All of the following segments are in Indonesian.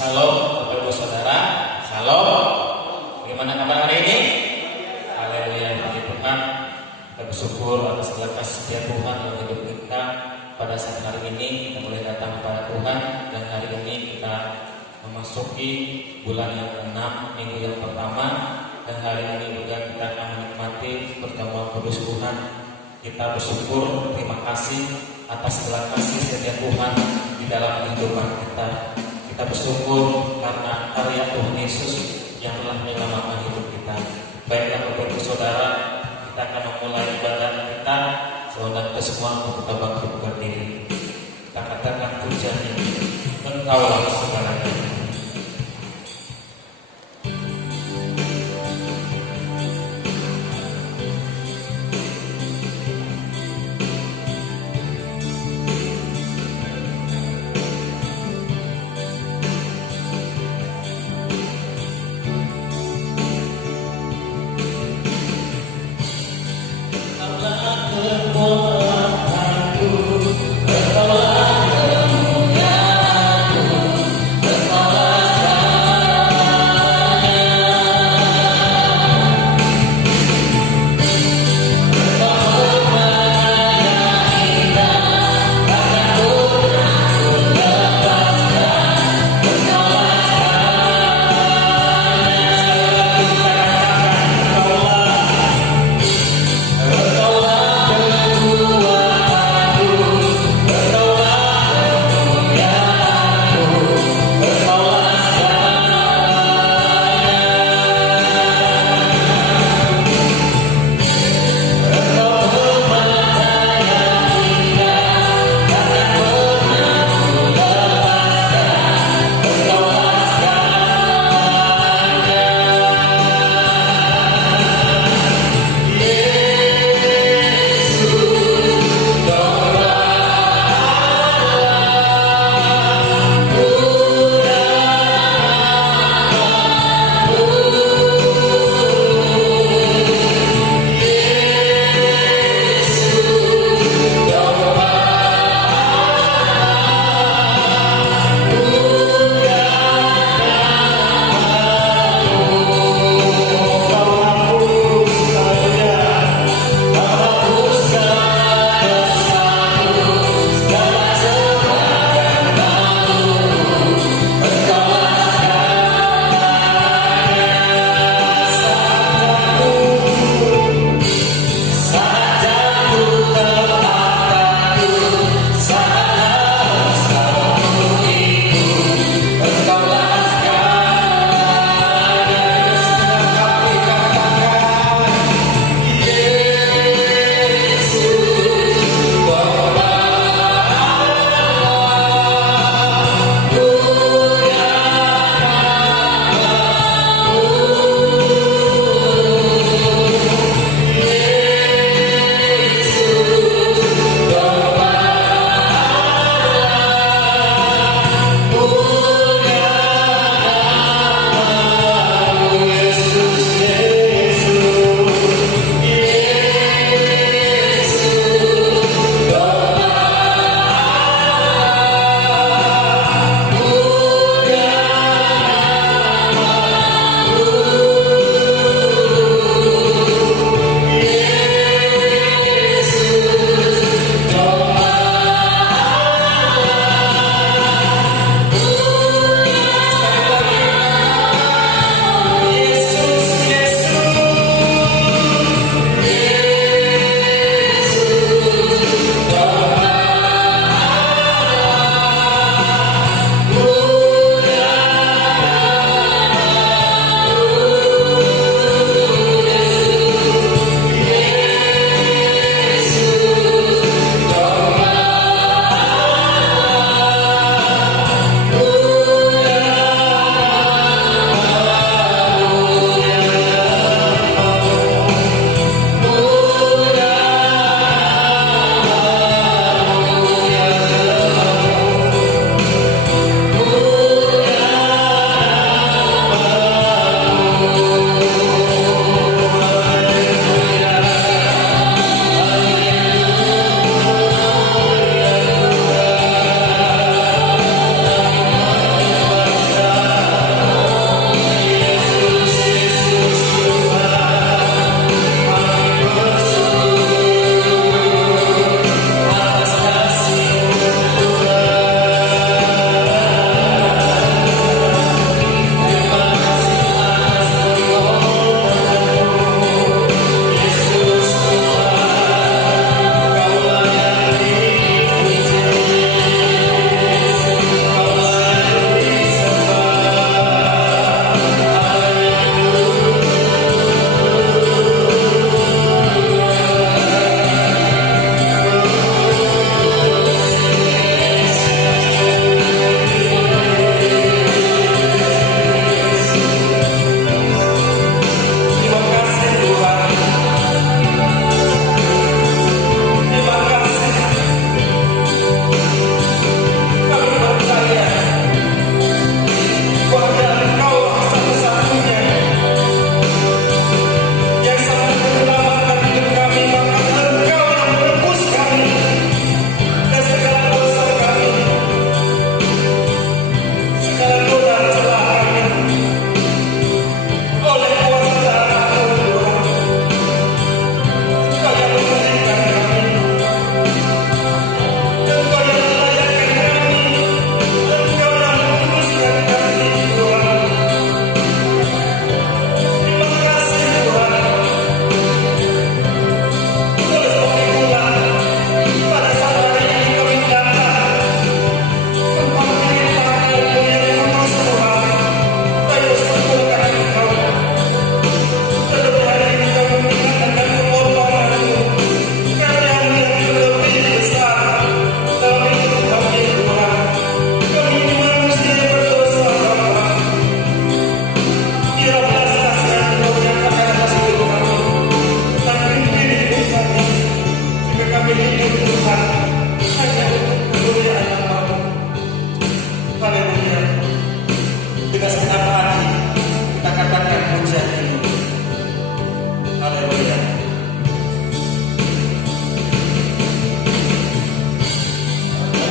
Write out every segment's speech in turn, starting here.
Shalom Bapak Ibu Saudara. Shalom. Bagaimana kabar hari ini? Haleluya, puji Tuhan. Kita bersyukur atas segala kasih setia Tuhan yang hidup kita pada saat hari ini. Kita boleh datang kepada Tuhan dan hari ini kita memasuki bulan yang ke-6, minggu yang pertama, dan hari ini juga kita akan menikmati pertemuan kudus Tuhan. Kita bersyukur, terima kasih atas segala kasih setia Tuhan di dalam kehidupan kita. Kita bersyukur karena karya Tuhan Yesus yang telah menyelamatkan hidup kita. Baiklah Bapak Ibu Saudara, kita akan memulai ibadah kita. Saudara kita semua untuk kita bangkit berdiri. Kita katakan pujian ini, Engkaulah segalanya.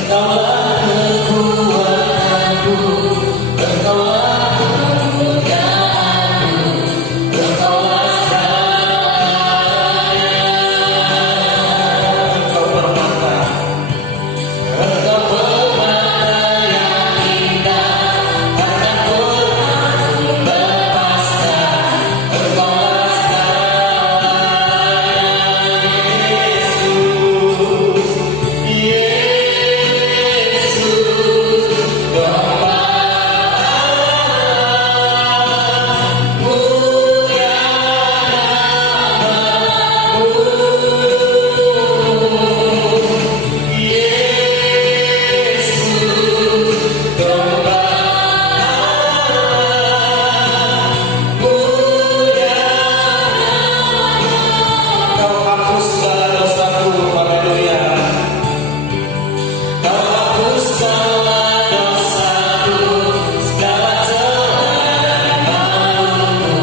Engkaulah kekuatanku, Engkaulah kemuliaanku, Engkaulah segalanya. Engkau permata, Engkau permata yang indah, takkan pernah ku lepaskan. Engkaulah segalanya, Yesus, Yesus, Bapa mulia namamu, Yesus, Bapa mulia. Kau hapus segala dosaku, haleluya. Kau hapus segala dosaku, segala celah dan maluku.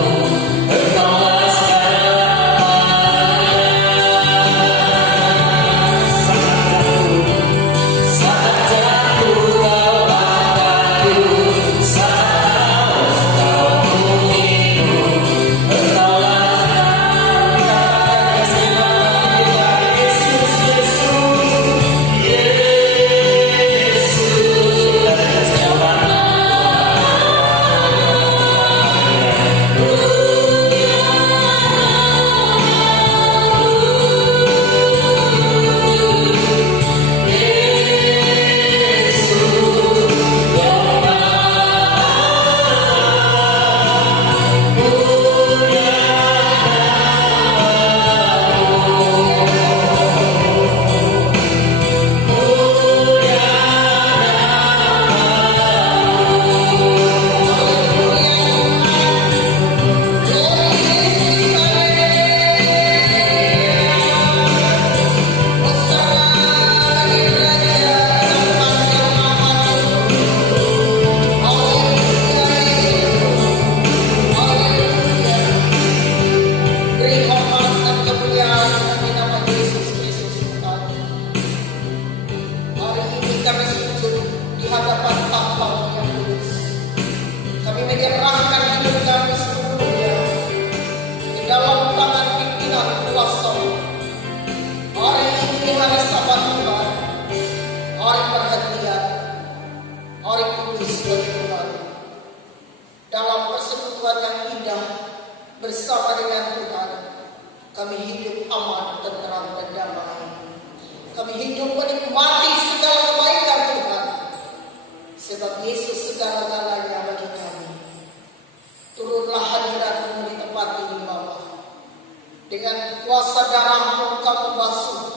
Engkaulah segalanya. Saat jatuh kau angkatku, saat haus kau penuhiku. Engkaulah segalanya. Yesus, Yesus, Yesus, dan segalanya. Beri hormat dan kemuliaan bagi nama Yesus Kristus Tuhan. Hari ini kami sujud di hadapan tampang yang kudus. Kami menyerahkan hidup kami seluruhnya di dalam tangan pimpinan kuasa. Hari ini hari Sabat Tuhan, hari perhatian, hari kudus bagi Tuhan. Dalam persekutuan yang indah bersama dengan Tuhan, kami hidup aman, tenteram, dan damai. Kami hidup menikmati segala kebaikan Tuhan, sebab Yesus segala-galanya bagi kami. Turunlah hadirat-Mu di tempat ini, Bapa. Dengan kuasa darah-Mu kamu basuh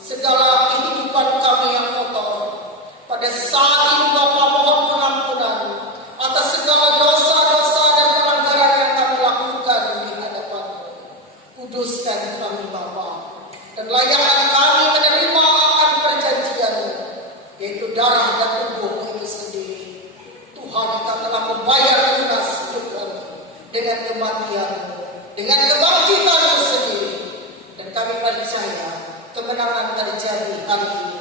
segala kehidupan kami yang kotor. Pada saat ini Bapa, mohon pengampunan atas segala dosa-dosa dan pelanggaran yang kami lakukan di hadapan-Mu. Kuduskan kami Bapa, dan layakkan kami menerima akan perjanjian-Mu, yaitu darah dan tubuh-Mu itu sendiri. Tuhan, Engkau telah membayar lunas hidup kami dengan kematian-Mu, dengan kebangkitan-Mu sendiri. Dan kami percaya kemenangan terjadi hari ini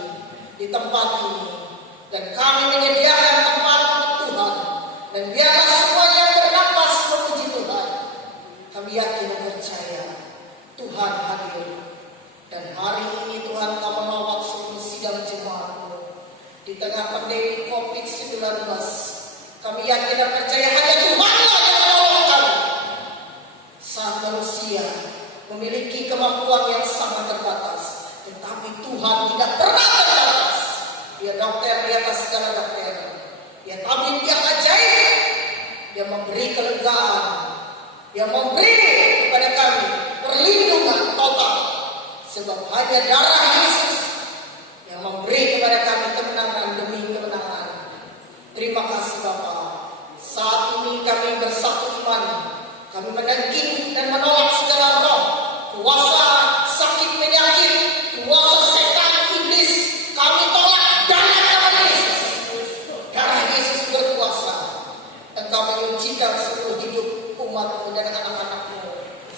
di tempat ini. Dan kami menyediakan tempat untuk Tuhan. Dan biarlah semua yang bernapas memuji Tuhan. Kami yakin dan percaya Tuhan hadir. Dan hari ini Tuhan Kau melawat seluruh sidang jemaat-Mu di tengah pandemi COVID-19. Kami yakin dan percaya hanya Tuhanlah yang menolong kami. Saat manusia memiliki kemampuan yang sangat terbatas, tetapi Tuhan tidak pernah terbatas. Dia dokter di atas segala dokter. Dia tabib yang ajaib. Dia memberi kelegaan. Dia memberi kepada kami perlindungan total. Sebab hanya darah Yesus yang memberi kepada kami kemenangan demi kemenangan. Terima kasih Bapa. Saat ini kami bersatu iman. Kami menangkis dan menolak segala roh, kuasa sakit penyakit, kuasa setan iblis. Kami tolak darah Yesus. Darah Yesus berkuasa. Engkau menyucikan seluruh hidup umat-Mu dan anak-anak-Mu,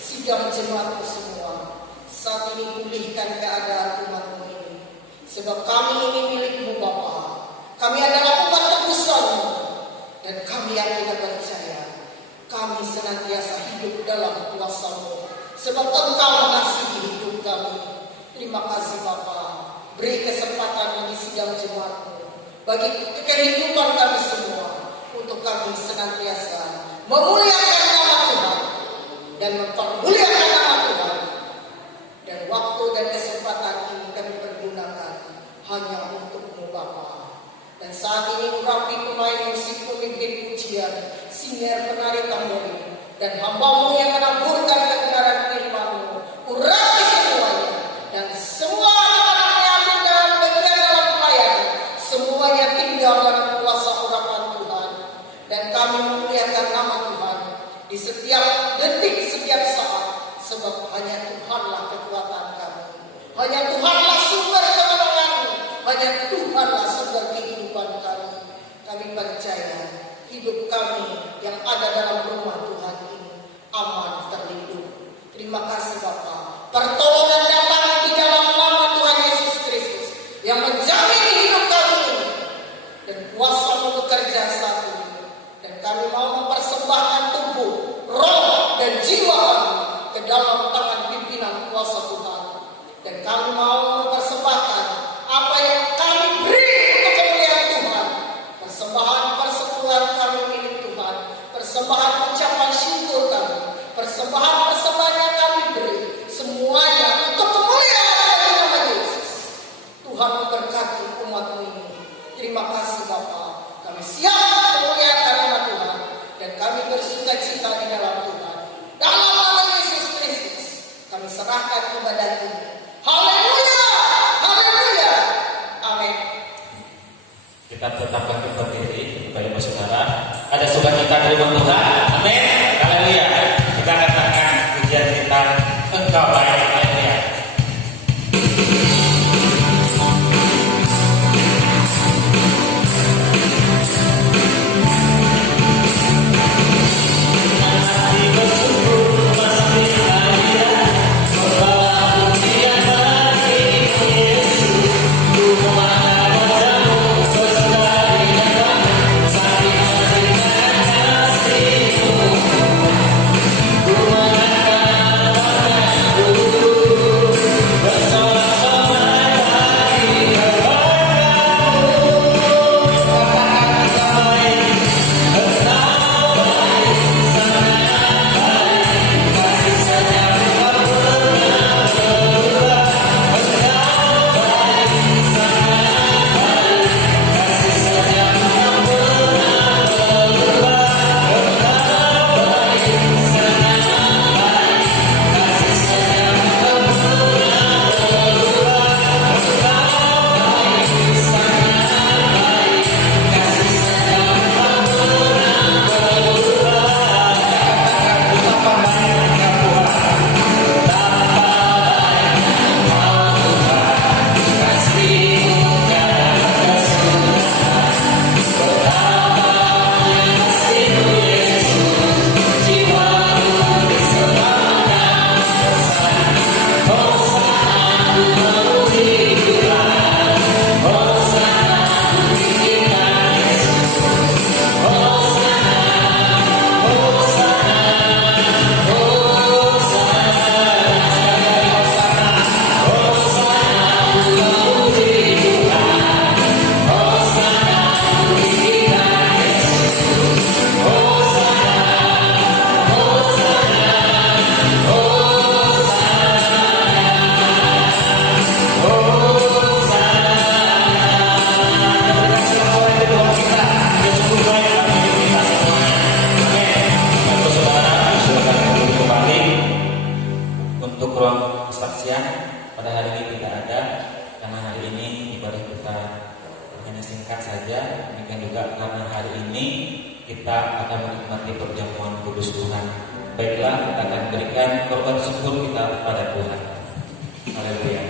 sidang jemaat-Mu semua. Saat ini pulihkan keadaan umat-Mu ini, sebab kami ini milik-Mu Bapa. Dan kami yakin dan percaya, kami senantiasa hidup dalam kuasa-Mu, sebab Engkau mengasihi hidup kami. Terima kasih Bapa, beri kesempatan bagi sidang jemaat-Mu, bagi kehidupan kami semua, untuk kami senantiasa memuliakan nama Tuhan dan mempermuliakan nama Tuhan. Dan waktu dan kesempatan ini kami pergunakan hanya untuk-Mu Bapa. Dan saat ini urapi pemain musik, pemimpin pujian, singer, penari tamborin, dan hamba-Mu yang menaburkan kebenaran firman-Mu, urapi semuanya. Dan semua anak-anak yang ambil dalam bagian dalam pelayanan, semuanya tinggal dalam kuasa urapan Tuhan. Dan kami memuliakan nama Tuhan di setiap detik, setiap saat, sebab hanya Tuhanlah kekuatan kami, hanya Tuhanlah sumber kemenangan, hanya Tuhanlah sumber kehidupan kami. Kami percaya hidup kami yang ada dalam rumah Tuhan ini aman, terlindung. Terima kasih Bapa. Pertolongan datang di dalam nama Tuhan Yesus Kristus yang menjamin hidup kami ini, dan kuasa-Mu bekerja saat ini. Dan kami mau mempersembahkan tubuh, roh, dan jiwa kami ke dalam tangan pimpinan kuasa Tuhan. Dan kami mau mempersembahkan apa yang kami beri untuk kemuliaan Tuhan. Persembahan persepuluhan kami milik Tuhan, persembahan ucapan syukur kami, persembahan yang kami beri, semuanya untuk kemuliaan bagi nama Yesus. Tuhan memberkati umat-Mu ini. Terima kasih Bapa. Kami siap memuliakan nama Tuhan, dan kami bersuka cita di dalam Tuhan. Dalam nama Yesus Kristus kami serahkan ibadah ini. Haleluya, haleluya, amin. Kita tetap berdiri, Bapak Ibu Saudara. Ada sukacita dari Tuhan. Amin. Haleluya. Kita katakan pujian kita, Engkau baik. Haleluya. kita akan menikmati perjamuan kudus Tuhan. Baiklah, kita akan berikan korban syukur kita kepada Tuhan. Haleluya.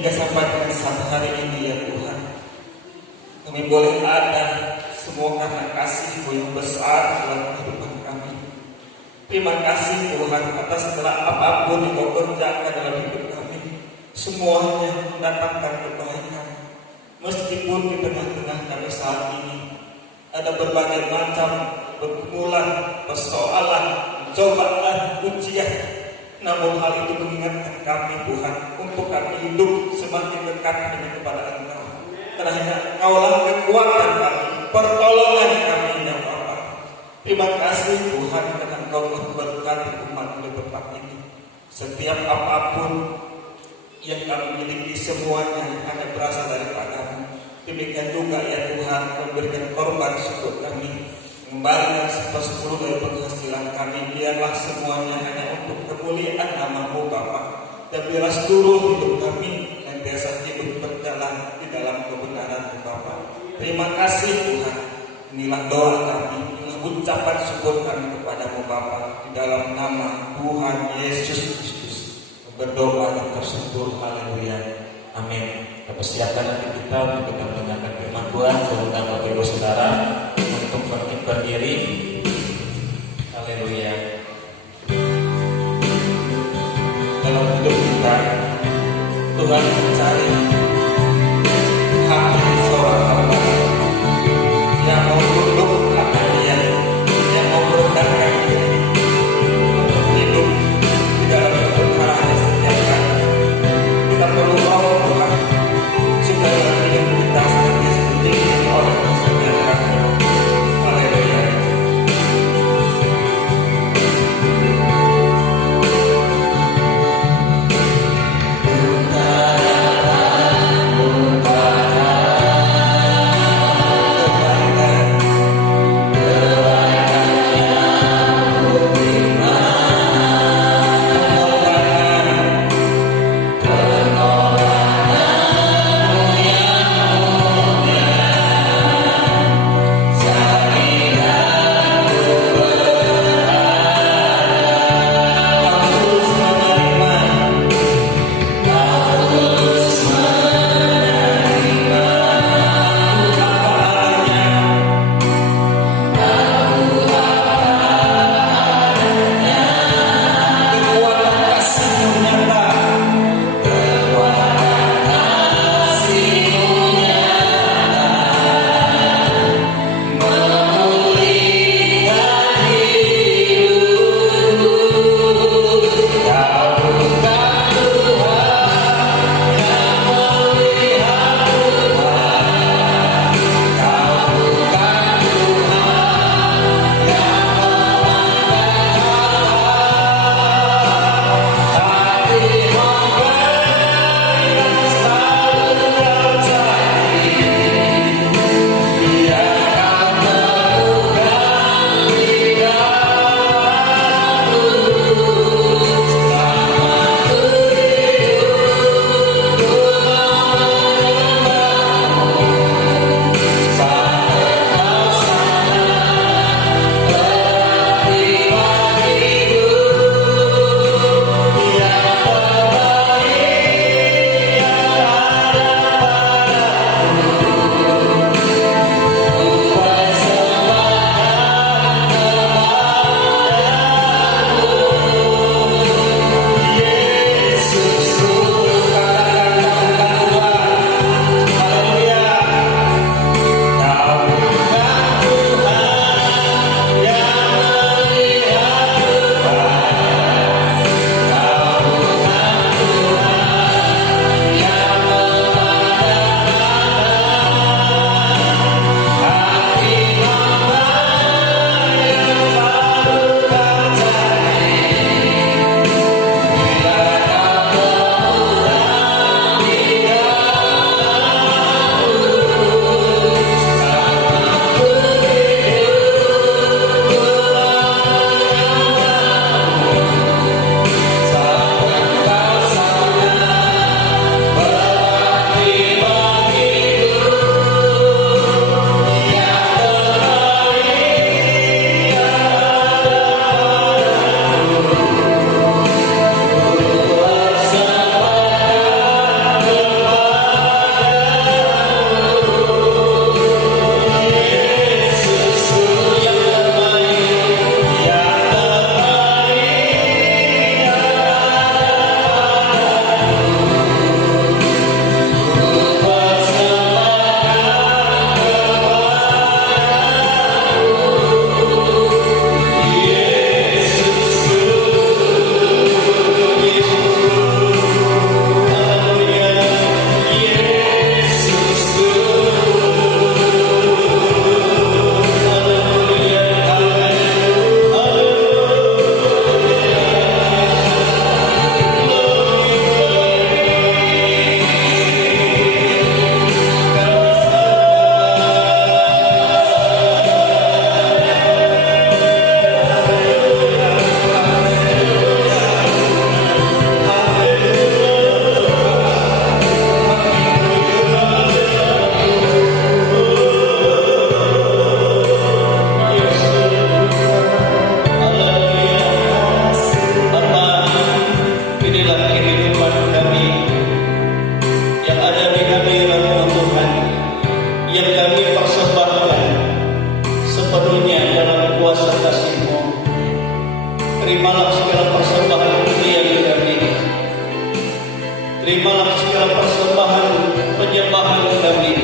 hingga sampai dengan saat hari ini ya Tuhan. Kami boleh ada semua karena kasih-Mu yang besar dalam kehidupan kami. Terima kasih Tuhan atas segala apapun yang Kau kerjakan dalam hidup kami. Semuanya mendatangkan kebaikan. Meskipun di tengah-tengah kami saat ini ada berbagai macam pergumulan, persoalan, cobaan, ujian, namun hal itu mengingatkan kami Tuhan untuk kami hidup semakin dekat dengan kepada Engkau. Karena Engkaulah kekuatan kami, pertolongan kami ya Bapa. Terima kasih Tuhan karena Engkau memberkati umat di tempat ini. Setiap apapun yang kami miliki semuanya hanya berasal daripada-Mu. Demikian juga ya Tuhan, memberikan korban syukur kami, mengembalikan 1/10 dari penghasilan kami, biarlah semuanya hanya untuk kemuliaan nama-Mu Bapa. Dan biarlah seluruh hidup kami yang biasa hidup berjalan di dalam kebenaran-Mu Bapa. Terima kasih Tuhan. Inilah doa kami, inilah ucapan syukur kami kepada-Mu Bapa. Di dalam nama Tuhan Yesus Kristus berdoa dan tersyukur. Haleluya. Amin. Kita persiapkan nanti kita untuk kita mendengarkan firman Tuhan. Saya undang Bapak Ibu Saudara untuk bangkit berdiri. Haleluya. Dalam hidup kita, Tuhan mencari hati seorang hamba yang mau tunduk akan Dia, yang mau merendahkan diri untuk hidup di dalam kebenaran yang setiap hari. Kita perlu tahu Tuhan, supaya hidup kita senantiasa dipimpin oleh Tuhan. Haleluya. Utara Terimalah segala persembahan penyembahan kami.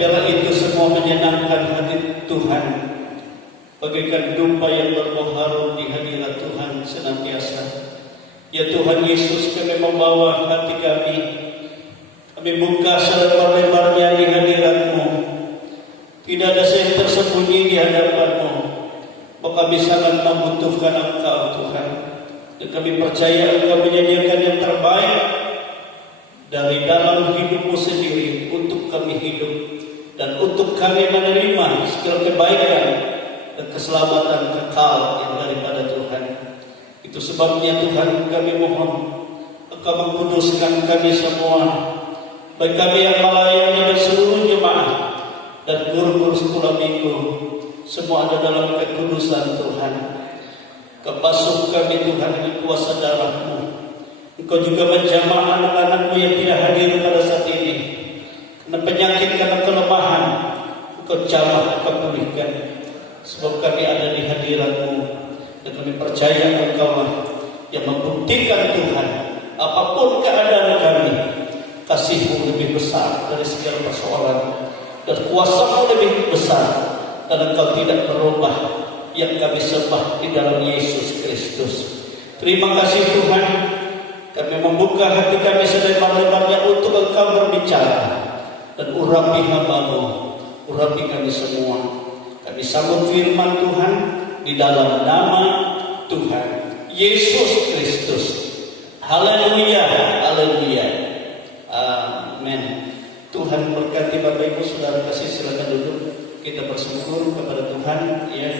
Biarlah itu semua menyenangkan hati Tuhan, bagaikan dupa yang berbau harum di hadirat Tuhan senantiasa. Ya Tuhan Yesus, kami membawa hati kami buka selebar-lebarnya di hadirat-Mu. Tidak ada yang tersembunyi di hadapan-Mu. Kami sangat membutuhkan Engkau Tuhan, dan kami percaya Engkau menyediakan yang terbaik dari dalam hidup-Mu sendiri untuk kami hidup dan untuk kami menerima segala kebaikan dan keselamatan kekal yang daripada Tuhan. Itu sebabnya Tuhan, kami mohon Engkau mengkuduskan kami semua, baik kami yang melayani dan seluruh jemaat dan guru-guru sekolah minggu, semua ada dalam kekudusan Tuhan. Kebasuh kami Tuhan dengan kuasa darah-Mu. Engkau juga menjamah anak-anak-Mu yang tidak hadir pada saat ini karena penyakit, karena kelemahan. Engkau jamah, Engkau pulihkan, sebab kami ada di hadirat-Mu, dan kami percaya Engkau-lah yang membuktikan Tuhan, apapun keadaan kami, kasih-Mu lebih besar dari segala persoalan, dan kuasa-Mu lebih besar, dan Engkau tidak berubah, yang kami sembah di dalam Yesus Kristus. Terima kasih Tuhan, kami membuka hati kami selebar-lebarnya untuk Engkau berbicara, dan urapi hamba-Mu, urapi kami semua. Kami sambut firman Tuhan di dalam nama Tuhan Yesus Kristus. Haleluya, haleluya, amin. Tuhan berkati Bapak Ibu Saudara kasih, silakan duduk. Kita bersyukur kepada Tuhan ya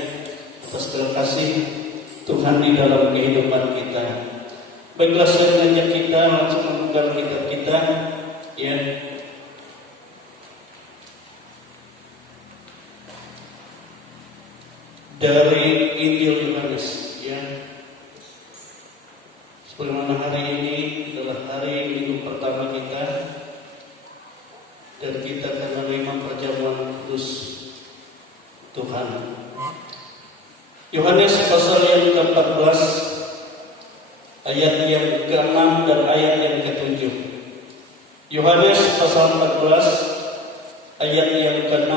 atas segala kasih Tuhan di dalam kehidupan kita. Baiklah, saya mengajak kita langsung membuka kitab kita ya. Dari Injil Yohanes ya. Sebagaimana hari ini adalah hari minggu pertama kita, dan kita akan menerima perjamuan kudus Tuhan. Yohanes pasal yang ke-14 ayat yang ke-6 dan ayat yang ke-7. Yohanes pasal 14 ayat yang ke-6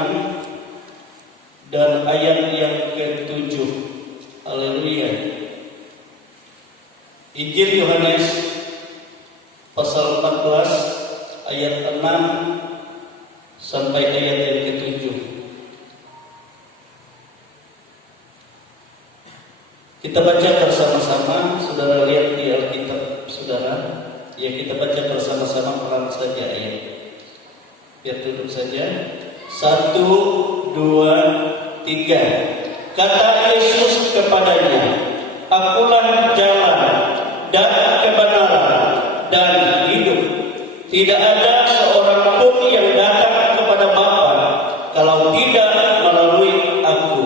dan ayat yang ke-7. Haleluya. Injil Yohanes pasal 14 ayat 6 sampai ayat yang ke-7. Kita baca bersama-sama. Saudara lihat di Alkitab saudara. Ya, kita baca bersama-sama, pelan saja ayat. Biar duduk saja. 1, 2, 3. Kata Yesus kepadanya, Akulah jalan dan kebenaran dan hidup. Tidak ada seorang pun yang datang kepada Bapa kalau tidak melalui Aku.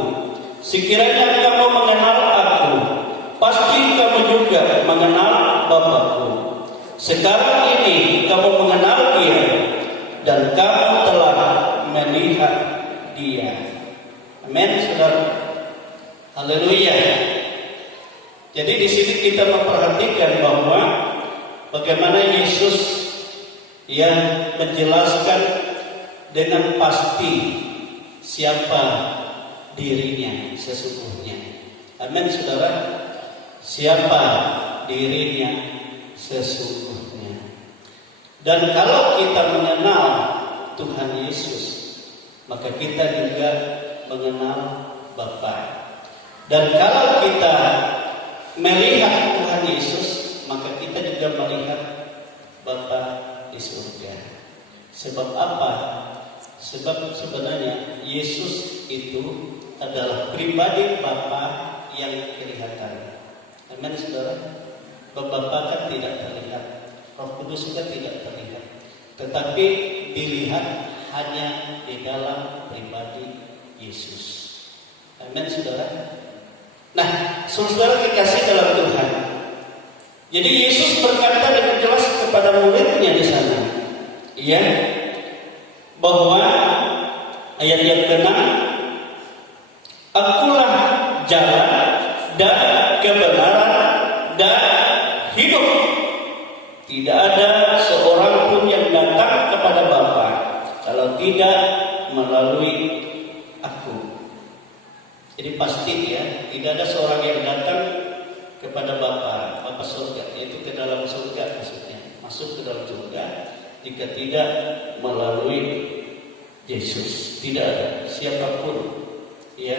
Sekiranya kamu mengenal Aku, pasti kamu juga mengenal Bapa-Ku. Sekarang ini kamu mengenal Dia, dan kamu telah melihat Dia. Amin, saudara. Haleluya. Jadi di sini kita memperhatikan bahwa bagaimana Yesus yang menjelaskan dengan pasti siapa dirinya sesungguhnya. Amin, saudara. Siapa dirinya sesungguhnya. Dan kalau kita mengenal Tuhan Yesus, maka kita juga mengenal Bapa. Dan kalau kita melihat Tuhan Yesus, maka kita juga melihat Bapa di surga. Sebab apa? Sebab sebenarnya Yesus itu adalah pribadi Bapa yang kelihatan. Amin, saudara. Bapa kan tidak terlihat, Roh Kudus juga tidak terlihat, tetapi dilihat hanya di dalam pribadi Yesus. Amin, saudara. Nah, saudara kekasih dalam Tuhan. Jadi Yesus berkata dengan jelas kepada muridnya di sana, ya, bahwa ayat yang ke-6, Akulah jalan dan kebenaran dan hidup. Tidak ada seorang pun yang datang kepada Bapa kalau tidak melalui aku. Jadi pasti ya, tidak ada seorang yang datang kepada Bapa surga, yaitu ke dalam surga maksudnya, masuk ke dalam surga, jika tidak melalui Yesus. Tidak ada siapapun ya,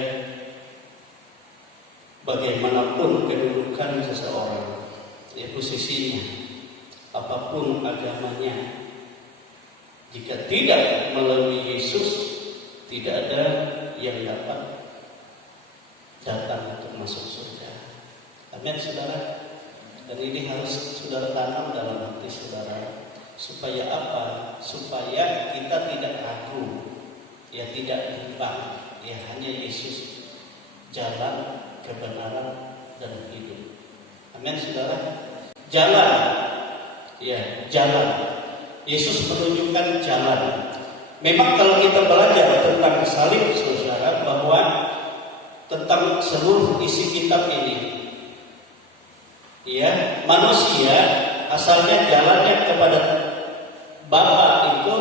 bagaimanapun kedudukan seseorang, ya posisinya, apapun agamanya, jika tidak melalui Yesus, tidak ada yang dapat datang untuk masuk surga. Amin, saudara. Dan ini harus saudara tanam dalam hati saudara. Supaya apa? Supaya kita tidak ragu, ya tidak bimbang, ya hanya Yesus jalan, kebenaran, dan hidup. Amin, saudara. Jalan, ya jalan. Yesus menunjukkan jalan. Memang kalau kita belajar tentang salib, saudara, bahwa tentang seluruh isi kitab ini, ya manusia asalnya jalannya kepada Bapa itu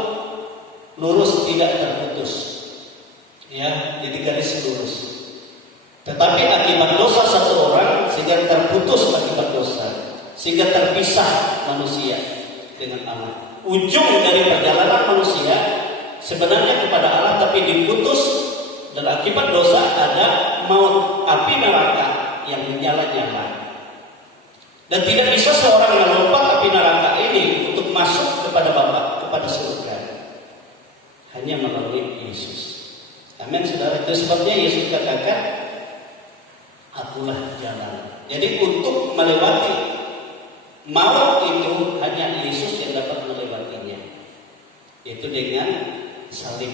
lurus, tidak terputus, ya jadi garis lurus. Tetapi akibat dosa satu orang sehingga terputus akibat dosa, sehingga terpisah manusia dengan Allah. Ujung dari perjalanan manusia sebenarnya kepada Allah, tapi diputus, dan akibat dosa ada maut, api neraka yang menyala-nyala. Dan tidak bisa seorang melompat api neraka ini untuk masuk kepada Bapa, kepada surga, hanya melalui Yesus. Amin, saudara. Itu sebabnya Yesus katakan, akulah jalan. Jadi untuk melewati maut itu hanya Yesus yang dapat melewatinya, yaitu dengan salib,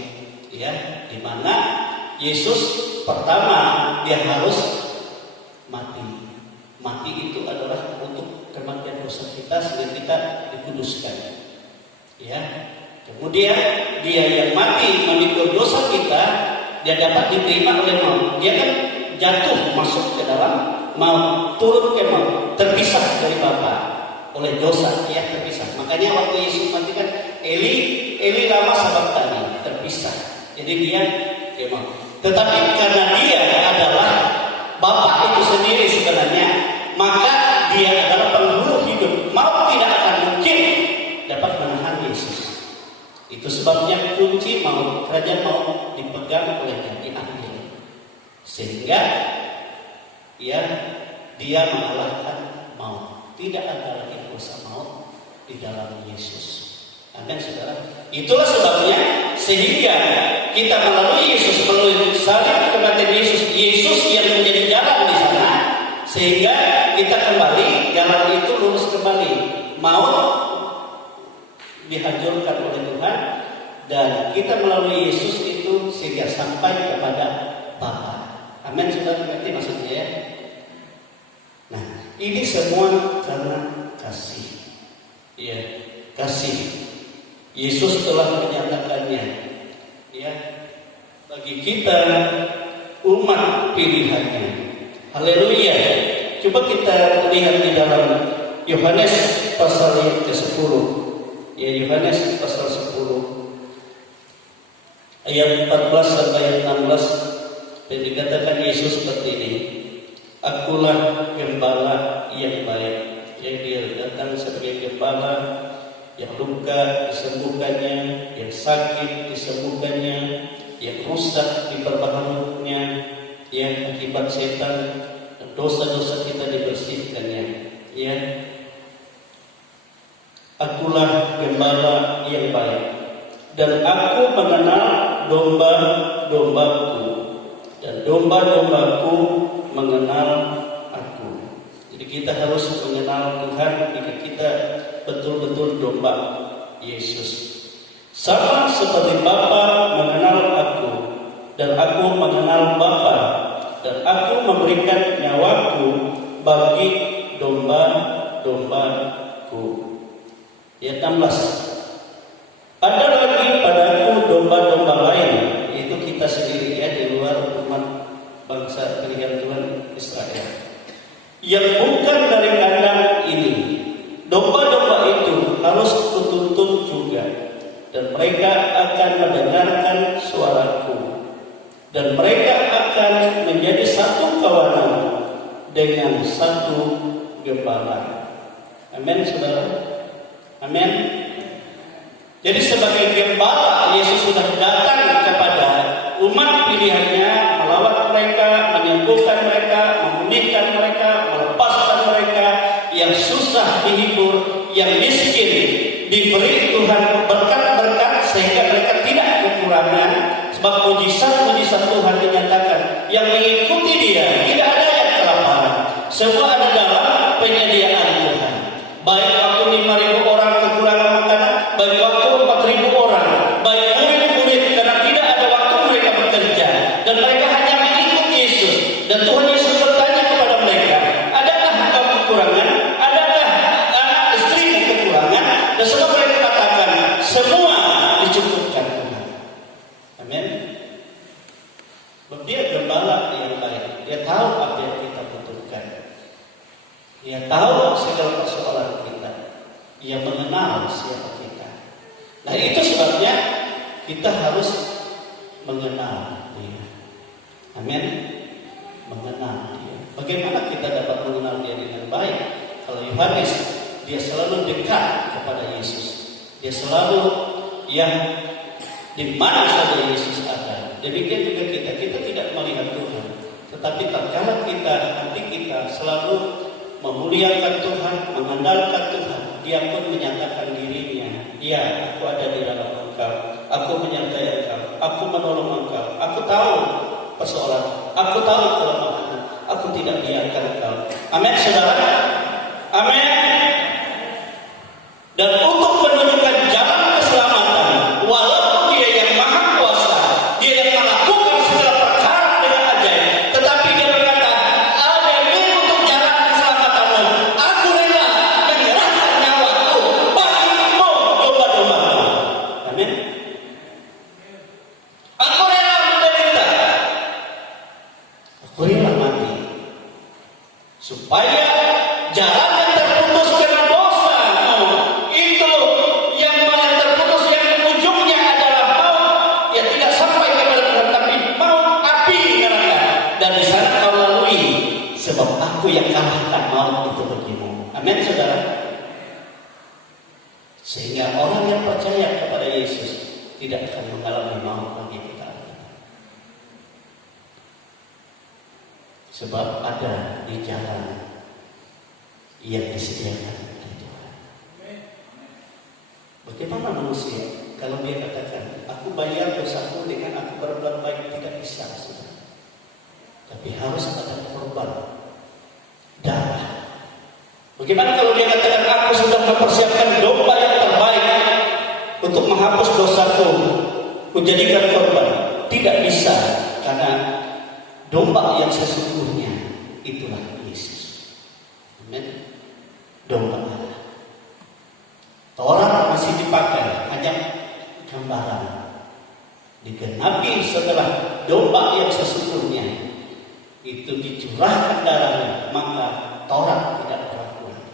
ya, di mana Yesus pertama dia harus mati. Mati itu adalah untuk kematian dosa kita sehingga kita dikuduskan. Ya. Kemudian dia yang mati memikul dosa kita, dia dapat diterima oleh maut. Dia kan jatuh masuk ke dalam maut, turun ke maut, terpisah dari Bapa oleh dosa, ya terpisah. Makanya waktu Yesus mati kan Eli lama sabachthani, terpisah. Jadi dia ke maut. Tetapi karena dia adalah Bapa itu sendiri sebenarnya, maka dia adalah penghulu hidup. Maut tidak akan mungkin dapat menahan Yesus. Itu sebabnya kunci maut, kerajaan maut dipegang oleh yang diambil, sehingga ya dia mengalahkan maut. Tidak ada lagi kuasa maut di dalam Yesus. Amin, saudara. Itulah sebabnya sehingga kita melalui Yesus, melalui salib kematian Yesus, Yesus yang menjadi jalan di sana, sehingga kita kembali, jalan itu lurus kembali. Maut dihancurkan oleh Tuhan, dan kita melalui Yesus itu sehingga sampai kepada Bapa. Amin, saudara, ngerti maksudnya ya? Nah, ini semua karena kasih. Ya, kasih. Yesus telah menyatakannya, ya, bagi kita umat pilihannya. Haleluya. Coba kita lihat di dalam Yohanes pasal yang ke-10. Ya, Yohanes pasal 10 ayat 14 sampai ayat 16. Dan dikatakan Yesus seperti ini, akulah gembala yang baik. Yang dia datang sebagai gembala, yang luka disembuhkannya, yang sakit disembuhkannya, yang rusak diperbaharuinya, yang akibat setan dan dosa-dosa kita dibersihkannya. Ya, akulah gembala yang baik, dan aku mengenal domba-dombaku, dan domba-dombaku mengenal aku. Jadi kita harus mengenal Tuhan jika kita betul-betul domba Yesus. Sama seperti Bapa mengenal aku, dan aku mengenal Bapa, dan aku memberikan nyawaku bagi domba-dombaku. Ayat 16. Ada lagi padaku domba-domba lain, yaitu kita sendiri ya, di luar umat bangsa pilihan Tuhan Israel, yang bukan dari kandang ini. Domba-domba itu harus kutuntun juga, dan mereka akan mendengarkan suaraku, dan mereka akan menjadi satu kawanan dengan satu gembala. Amin, saudara. Amin. Jadi sebagai gembala, Yesus sudah datang kepada umat pilihannya, melawat mereka, menyembuhkan mereka, memulihkan mereka, melepaskan mereka yang susah dihibur, yang miskin diberi Tuhan berkat-berkat sehingga mereka tidak kekurangan. Sebab mujizat-mujizat Tuhan dinyatakan, yang mengikuti Dia tidak ada yang kelaparan. Semua ada dalam penyediaan Tuhan. Baik waktu 5.000 orang kekurangan makanan, baik waktu 4.000 orang, baik murid-murid karena tidak ada waktu mereka bekerja, dan mereka hanya mengikut Yesus. Dan Tuhan Yesus bertanya kepada mereka, adakah engkau kekurangan? Adakah anak istrimu kekurangan? Dan semua mereka katakan, semua dicukupkan Tuhan. Amin. Dia gembala yang baik. Dia tahu apa yang kita butuhkan. Dia tahu segala persoalan kita. Dia mengenal siapa kita. Nah, itu sebabnya kita harus mengenal Dia. Amin. Mengenal Dia. Bagaimana kita dapat mengenal Dia dengan baik? Kalau Yohanes, dia selalu dekat kepada Yesus. Dia selalu yang di mana saja Yesus ada. Demikian juga kita tidak melihat Tuhan, tetapi tatkala hati kita selalu memuliakan Tuhan, mengandalkan Tuhan, Dia pun menyatakan dirinya. Ya, aku ada di dalam engkau, aku menyertai engkau, aku menolong engkau, aku tahu persoalan, aku tahu kelemahan, aku tidak biarkan engkau. Amin, saudara. Amin. Dan untuk menunjukkan jalan keselamatan, walaupun Dia yang maha kuasa, Dia yang melakukan segala perkara dengan ajaib, tetapi Dia berkata, adanya untuk jalan keselamatanmu, aku rela menyerahkan nyawaku bagimu, domba-dombaku. Amin. Aku rela menderita, aku rela mati, supaya jalan yang terputus karena dosa itu, yang terputus yang ujungnya adalah maut, ya tidak sampai kepada Tuhan, tapi maut api neraka, dan di sana kau lalui, sebab aku yang kalahkan maut itu bagimu. Amin, saudara. Sehingga orang yang percaya kepada Yesus tidak akan mengalami maut bagi kita. Sebab ada di jalan yang disediakan oleh Tuhan. Bagaimana manusia kalau dia katakan, aku bayar dosaku dengan aku berbuat baik? Tidak bisa, saudara. Tapi harus ada korban darah. Bagaimana kalau dia katakan, aku sudah mempersiapkan domba yang terbaik untuk menghapus dosaku, menjadikan korban? Tidak bisa, karena domba yang sesungguhnya itulah Yesus. Amin. Domba Allah. Taurat masih dipakai, hanya gambaran. Digenapi setelah domba yang sesungguhnya itu dicurahkan darahnya, maka Taurat tidak berlaku lagi.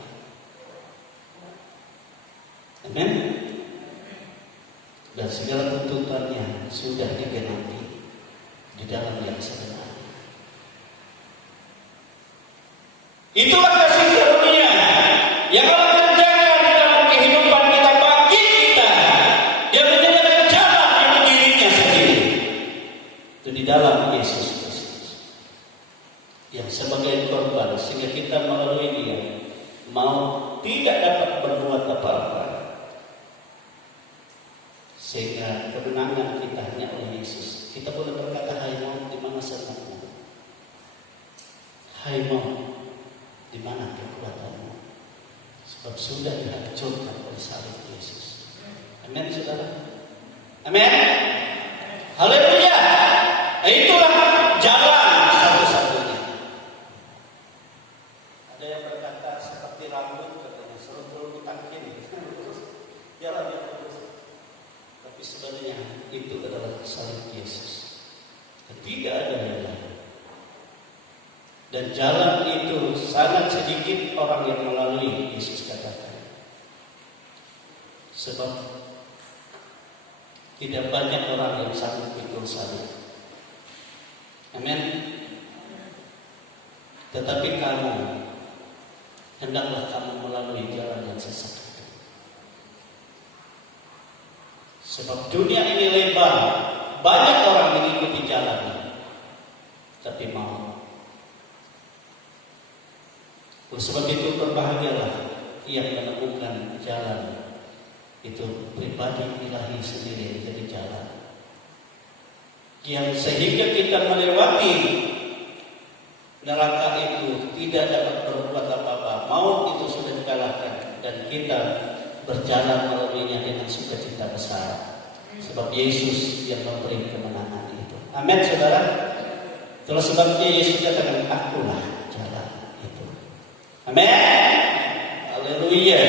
Amin. Dan segala tuntutannya sudah digenapi di dalam yang sebenarnya. Itulah kasih karunia yang Allah kerjakan di dalam kehidupan kita bagi kita. Dia menyediakan jalan untuk dirinya sendiri. Itu di dalam Yesus Kristus, yang sebagai korban, sehingga kita melalui Dia mau tidak dapat berbuat apa-apa, sehingga kemenangan kita hanya oleh Yesus. Kita boleh berkata, hai maut, di mana senangmu? Hai maut, di mana kekuatanmu? Sebab sudah dihancurkan oleh salib Yesus. Amin, saudara. Amin. Haleluya. Itulah jalan satu-satunya. Ada yang berkata seperti rambut, katanya seluruh tangkin. Jalan yang lurus. Tapi sebenarnya itu adalah salib Yesus. Tidak ada yang lain. Dan jalan itu sangat sedikit orang yang melalui. Yesus katakan, Sebab tidak banyak orang yang sanggup pikul sana. Amin. Tetapi kamu, hendaklah kamu melalui jalan yang sesat itu. Sebab dunia ini lebar, banyak orang mengikuti jalan, tapi mau. Oleh sebab itu berbahagialah yang menemukan jalan itu pribadi ilahi sendiri jadi jalan yang sehingga kita melewati neraka itu tidak dapat berbuat apa-apa. Maut itu sudah dikalahkan dan kita berjalan melaluinya dengan sukacita besar. Sebab Yesus yang memberi kemenangan itu. Amin, saudara. Itulah sebabnya Yesus katakan, akulah jalan itu. Amin. Haleluya.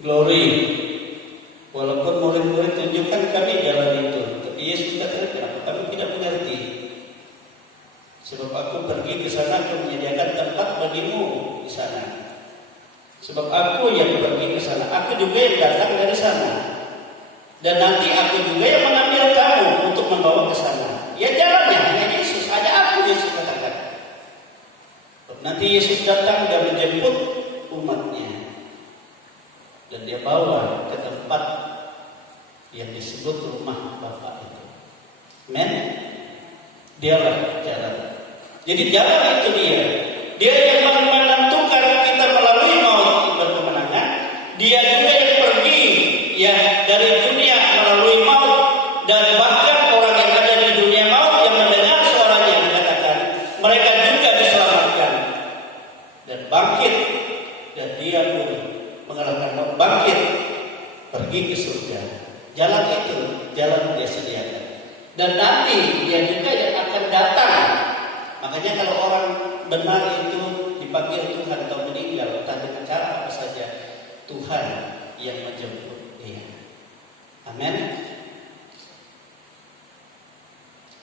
Glory. Walaupun murid-murid tunjukkan kami jalan itu, tapi Yesus katakan, kenapa kami tidak mengerti? Sebab aku pergi ke sana untuk menyediakan tempat bagimu di sana. Sebab aku yang pergi ke sana, aku juga yang datang dari sana. Dan nanti aku juga yang mengambil kamu untuk membawa ke sana. Ya jalannya hanya Yesus, hanya aku, Yesus katakan. Nanti Yesus datang dan menjemput umatnya. Dan dia bawa ke tempat yang disebut rumah Bapa itu. Amen. Dialah jalan. Jadi jalan itu dia. Dia yang menentukan kita melalui maut berkemenangan. Dia juga yang pergi ya dari dunia melalui maut, dan bahkan orang yang ada di dunia maut yang mendengar suaranya mengatakan mereka juga diselamatkan dan bangkit, dan dia pun mengalahkan maut, bangkit pergi ke surga. Jalan itu jalan dia sediakan, dan nanti dia juga yang akan datang. Makanya kalau orang benar itu dipanggil Tuhan atau meninggal, entah dengan cara apa saja, Tuhan yang menjemput dia. Amin.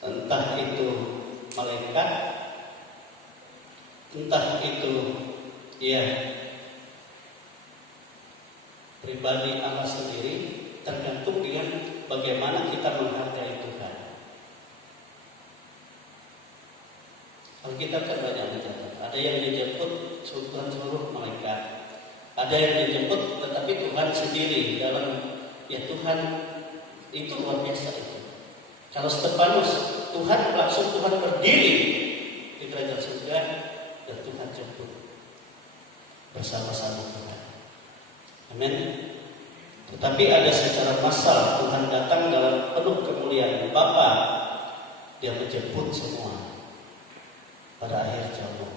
Entah itu malaikat, entah itu ya pribadi Allah sendiri, tergantung dengan bagaimana kita menghargai Tuhan. Alkitab kan banyak mencatat. Ada yang dijemput Tuhan seluruh malaikat, ada yang dijemput tetapi Tuhan sendiri dalam ya Tuhan itu luar biasa itu. Kalau Stefanus, Tuhan langsung Tuhan berdiri di kerajaan surga dan Tuhan jemput bersama-sama Tuhan. Amin. Tetapi ada secara massal Tuhan datang dalam penuh kemuliaan Bapa, dia menjemput semua pada akhir zaman.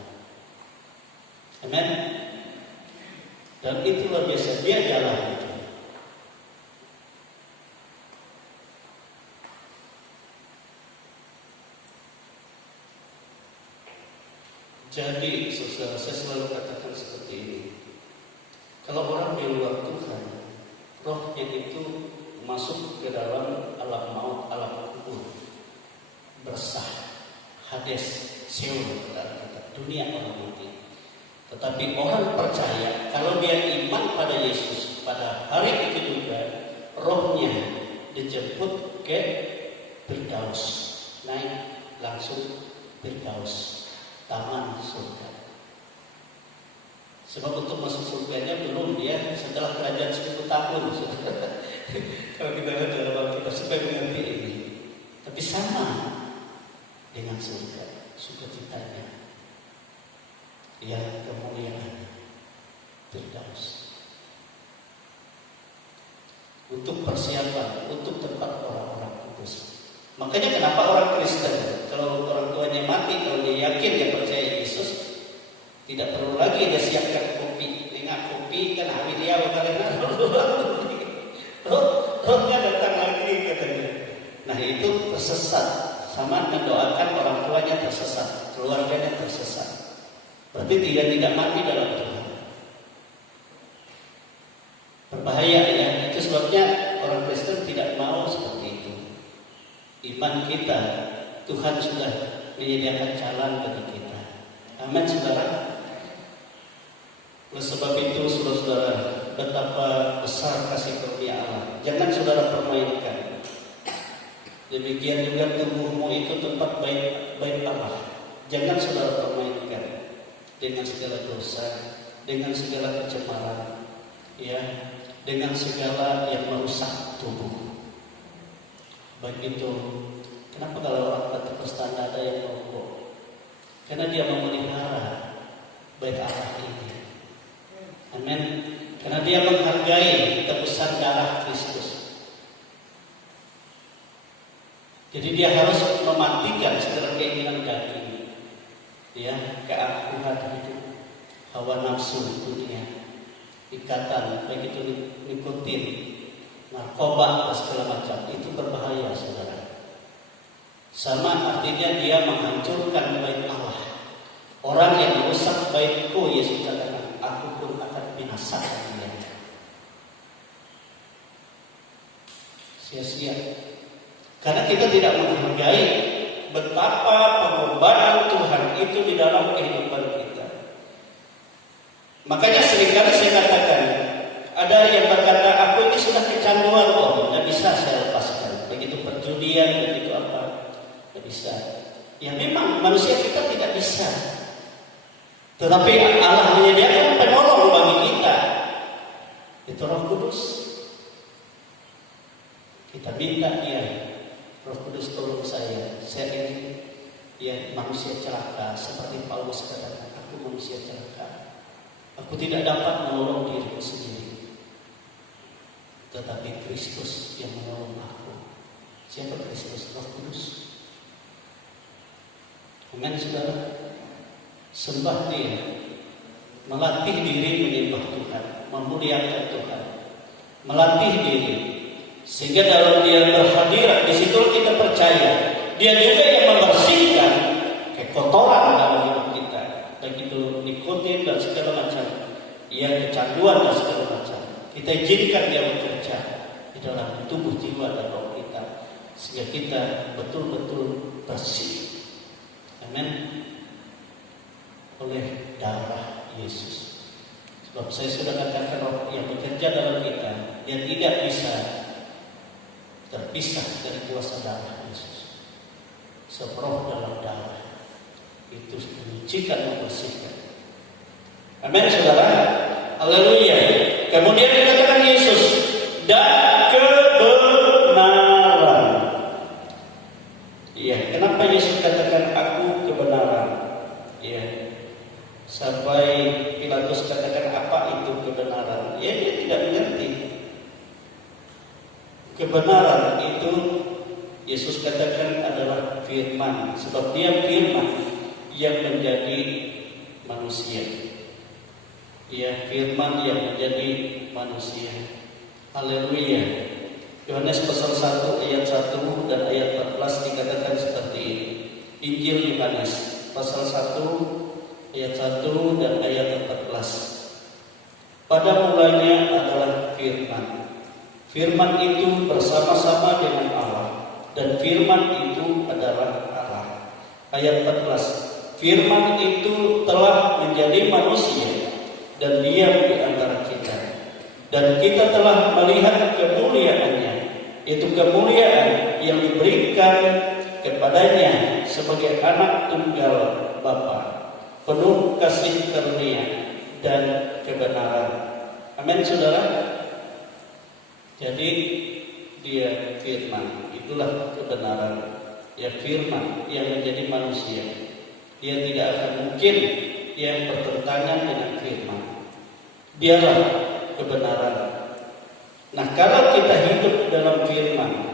Amin. Dan itu luar biasa, dia jalan itu. Jadi saudara, saya selalu katakan seperti ini. Kalau orang di luar Tuhan, rohnya itu masuk ke dalam alam maut, alam kubur, bersah, Hades, Seol, dunia orang mati. Tetapi orang percaya, kalau dia iman pada Yesus, pada hari itu juga rohnya dijemput ke Firdaus, naik langsung Firdaus, taman surga. Sebab untuk masuk surganya belum dia setelah kerajaan 1000 tahun. Kalau kita lihat dalam Alkitab supaya mengerti ini. Tapi sama dengan surga, sukacitanya, yang kemuliaan Firdaus. Untuk persiapan, untuk tempat orang-orang kudus. Makanya kenapa orang Kristen, kalau orang tuanya mati, kalau dia yakin dia percaya Yesus, tidak perlu lagi dia siapkan kopi. Dengan kopi kan hari dia karena rohnya datang lagi katanya. Nah itu tersesat. Sama mendoakan orang tuanya tersesat, keluarganya tersesat. Berarti tidak mati dalam Tuhan. Berbahaya ya. Itu sebabnya orang Kristen tidak mau seperti itu. Iman kita, Tuhan sudah menyediakan jalan bagi kita. Amin, saudara. Oleh sebab itu, saudara-saudara, betapa betapa besar kasih karunia Allah. Jangan saudara permainkan. Demikian juga tubuhmu itu tempat bait Allah. Jangan saudara permainkan dengan segala dosa, dengan segala kecemaran, ya, dengan segala yang merusak tubuh. Begitu. Kenapa kalau orang Pentakosta ada yang merokok? Karena dia memelihara bait Allah ini. Amin. Karena dia menghargai tebusan darah Kristus. Jadi dia harus mematikan segala keinginan daging, ya, keangkuhan hidup, hawa nafsu dunia, ikatan, baik itu nikotin, narkoba dan segala macam, itu berbahaya, saudara. Sama artinya dia menghancurkan bait Allah. Orang yang merusak baitku, Yesus katakan, aku pun akan binasakan dia. Sia-sia. Karena kita tidak menghargai betapa pengorbanan Tuhan itu di dalam kehidupan kita. Makanya seringkali saya katakan, ada yang berkata, aku ini sudah kecanduan kok, tidak bisa saya lepaskan. Begitu perjudian, begitu apa, tidak bisa. Ya memang manusia kita tidak bisa. Tetapi Allah menyediakan penolong bagi kita. Itu Roh Kudus. Kita minta dia, Roh Kudus tolong saya ini ya manusia celaka, seperti Paulus katakan, aku manusia celaka. Aku tidak dapat menolong diriku sendiri, tetapi Kristus yang menolong aku. Siapa Kristus? Roh Kudus. Amin, saudara. Sembah dia, melatih diri menyembah Tuhan, memuliakan Tuhan, melatih diri. Sehingga dalam dia berhadirat, di situ kita percaya dia juga yang membersihkan kekotoran dalam hidup kita, baik itu nikotin dan segala macam, ya kecanduan dan segala macam. Kita izinkan dia bekerja di dalam tubuh, jiwa dan roh kita, sehingga kita betul-betul bersih. Amin. Oleh darah Yesus. Sebab saya sudah katakan, roh yang bekerja dalam kita, dia tidak bisa terpisah dari kuasa darah Yesus. Sebab dalam darah itu menyucikan, membersihkan. Amin, saudara. Haleluya. Kemudian dikatakan Yesus dan kebenaran. Iya, kenapa Yesus katakan aku kebenaran? Iya. Sampai Pilatus katakan apa itu kebenaran? Ya, dia tidak mengerti. Kebenaran itu Yesus katakan adalah firman, sebab dia firman yang menjadi manusia. Ia firman yang menjadi manusia. Haleluya. Yohanes pasal 1 ayat 1 dan ayat 14 dikatakan seperti ini. Injil Yohanes pasal 1 ayat 1 dan ayat 14. Pada mulanya adalah firman. Firman itu bersama-sama dengan Allah, dan firman itu adalah Allah. Ayat 14. Firman itu telah menjadi manusia dan diam di antara kita. Dan kita telah melihat kemuliaannya, yaitu kemuliaan yang diberikan kepadanya sebagai anak tunggal Bapa, penuh kasih karunia dan kebenaran. Amin, saudara. Jadi dia firman, itulah kebenaran. Ya, firman yang menjadi manusia. Dia tidak akan mungkin yang bertentangan dengan firman. Dialah kebenaran. Nah, kalau kita hidup dalam firman,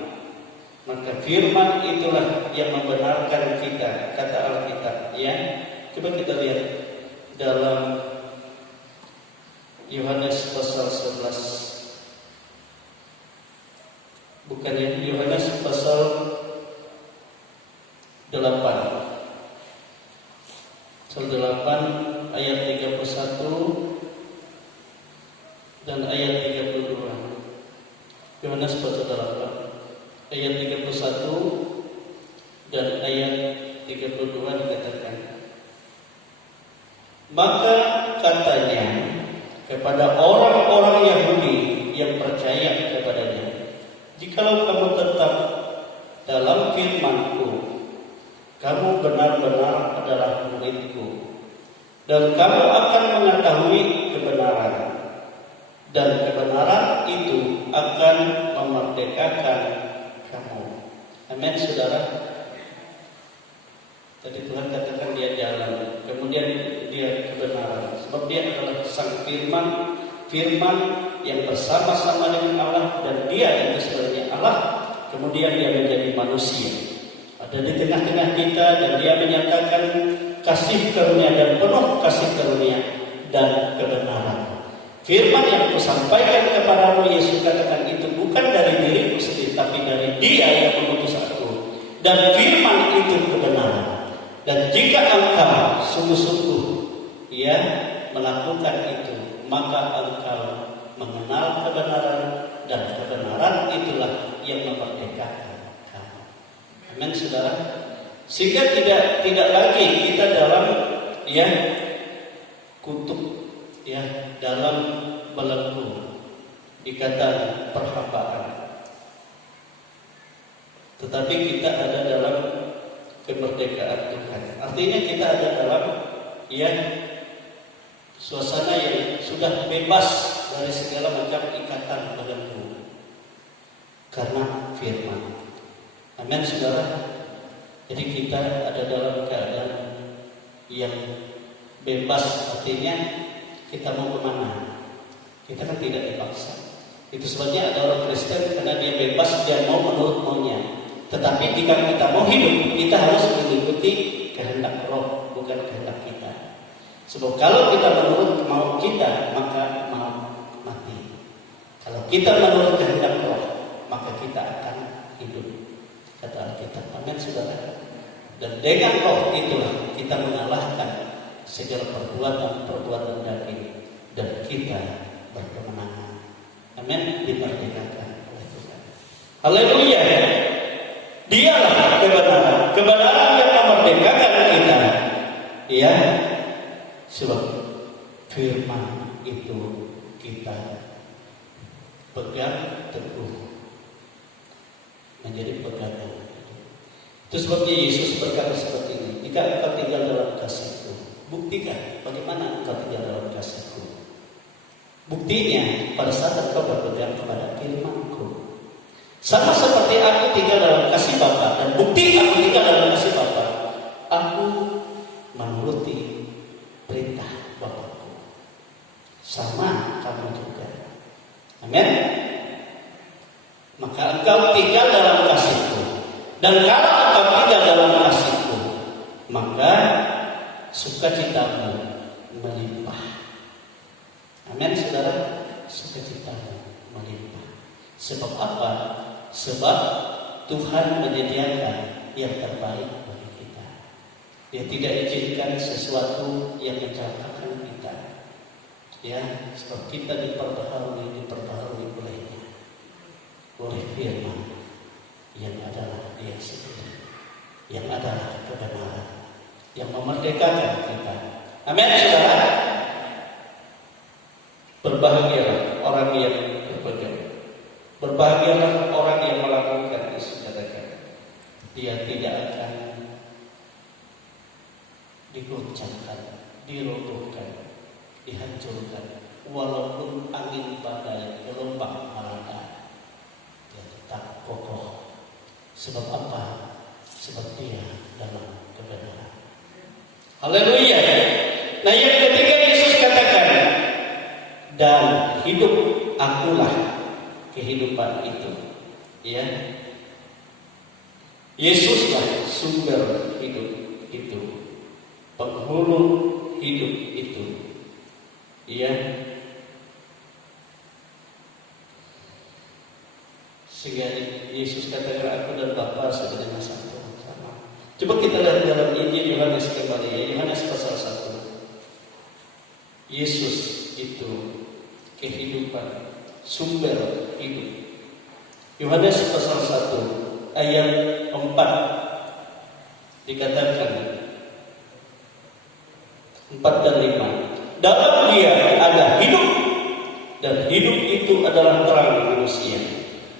maka firman itulah yang membenarkan kita, kata Alkitab. Ya, coba kita lihat dalam Yohanes pasal 11. Bukannya Yohanes pasal 8. Pasal 8 ayat 31 dan ayat 32. Yohanes pasal 8 ayat 31 dan ayat 32 dikatakan, maka katanya kepada orang-orang Yahudi yang percaya kepadanya. Jikalau kamu tetap dalam firman-Ku, kamu benar-benar adalah murid-Ku, dan kamu akan mengetahui kebenaran, dan kebenaran itu akan memerdekakan kamu. Amin, saudara. Tadi Tuhan katakan dia jalan, kemudian dia kebenaran, sebab dia adalah sang firman yang bersama-sama dengan Allah, dan dia itu sebenarnya Allah. Kemudian dia menjadi manusia, ada di tengah-tengah kita, dan dia menyatakan kasih karunia dan penuh kasih karunia dan kebenaran. Firman yang kusampaikan kepadamu, Yesus katakan, itu bukan dari diriku sendiri, tapi dari Dia yang mengutus aku. Dan firman itu kebenaran. Dan jika engkau sungguh-sungguh melakukan itu, maka engkau mengenal kebenaran, dan kebenaran itulah yang memerdekakan kamu. Amin, saudara. Sehingga tidak lagi kita dalam kutub, dalam belenggu ikatan perhambaan, tetapi kita ada dalam kemerdekaan Tuhan. Artinya kita ada dalam suasana yang sudah bebas dari segala macam ikatan belenggu karena firman. Amin, saudara. Jadi kita ada dalam keadaan yang bebas, artinya kita mau kemana, kita kan tidak dipaksa. Itu sebabnya ada orang Kristen, karena dia bebas, dia mau menurut maunya. Tetapi jika kita mau hidup, kita harus mengikuti kehendak Roh, bukan kehendak kita. Sebab kalau kita menurut mau kita, maka mau mati. Kalau kita menurut kehendak Roh, maka kita akan hidup, kata Alkitab. Amin, saudara. Dan dengan Roh itulah kita mengalahkan segala perbuatan daging, dan kita berkemenangan. Amin, dimerdekakan oleh Tuhan. Haleluya. Dialah kebenaran yang memerdekakan kita. Sebab firman itu kita pegang teguh, menjadi pegangan. Itu sebabnya Yesus berkata seperti ini, jika engkau tinggal dalam kasih-Ku, buktikan bagaimana engkau tinggal dalam kasih-Ku. Buktinya pada saat engkau berpegang kepada firman-Ku. Sama seperti aku tinggal dalam kasih Bapa, dan bukti aku tinggal dalam kasih Bapa, aku menuruti perintah Bapa-Ku. Sama kamu juga. Amin. Maka engkau tinggal dalam kasih-Ku, dan kalau engkau tinggal dalam kasih-Ku, maka sukacitamu melimpah. Amin, saudara. Sukacitamu melimpah. Sebab apa? Sebab Tuhan menyediakan yang terbaik bagi kita. Dia tidak izinkan sesuatu yang mencelakakan kita. Sebab kita diperbaharui olehnya, oleh firman yang adalah Dia sendiri, yang adalah kebenaran, yang memerdekakan kita. Amin, saudara. Berbahagialah orang yang berpegang. Berbahagialah orang yang melakukan Yesus katakan, dia tidak akan digoncangkan, dirobohkan, dihancurkan, walaupun angin badai gelombang melanda, dia tetap kokoh. Sebab apa? Sebab dia dalam kebenaran. Haleluya. Nah, yang ketiga Yesus katakan, dan hidup akulah kehidupan itu. Yesuslah sumber hidup itu, penghulu hidup itu. Sehingga Yesus katakan, aku dan Bapa sebenarnya satu, sama. Coba kita lihat dalam Injil Yohanes kembali, Yohanes pasal 1. Yesus itu kehidupan, sumber hidup. Yohanes pasal 1 ayat 4 dikatakan 4 dan 5. Dalam Dia ada hidup, Dan hidup itu adalah terang manusia.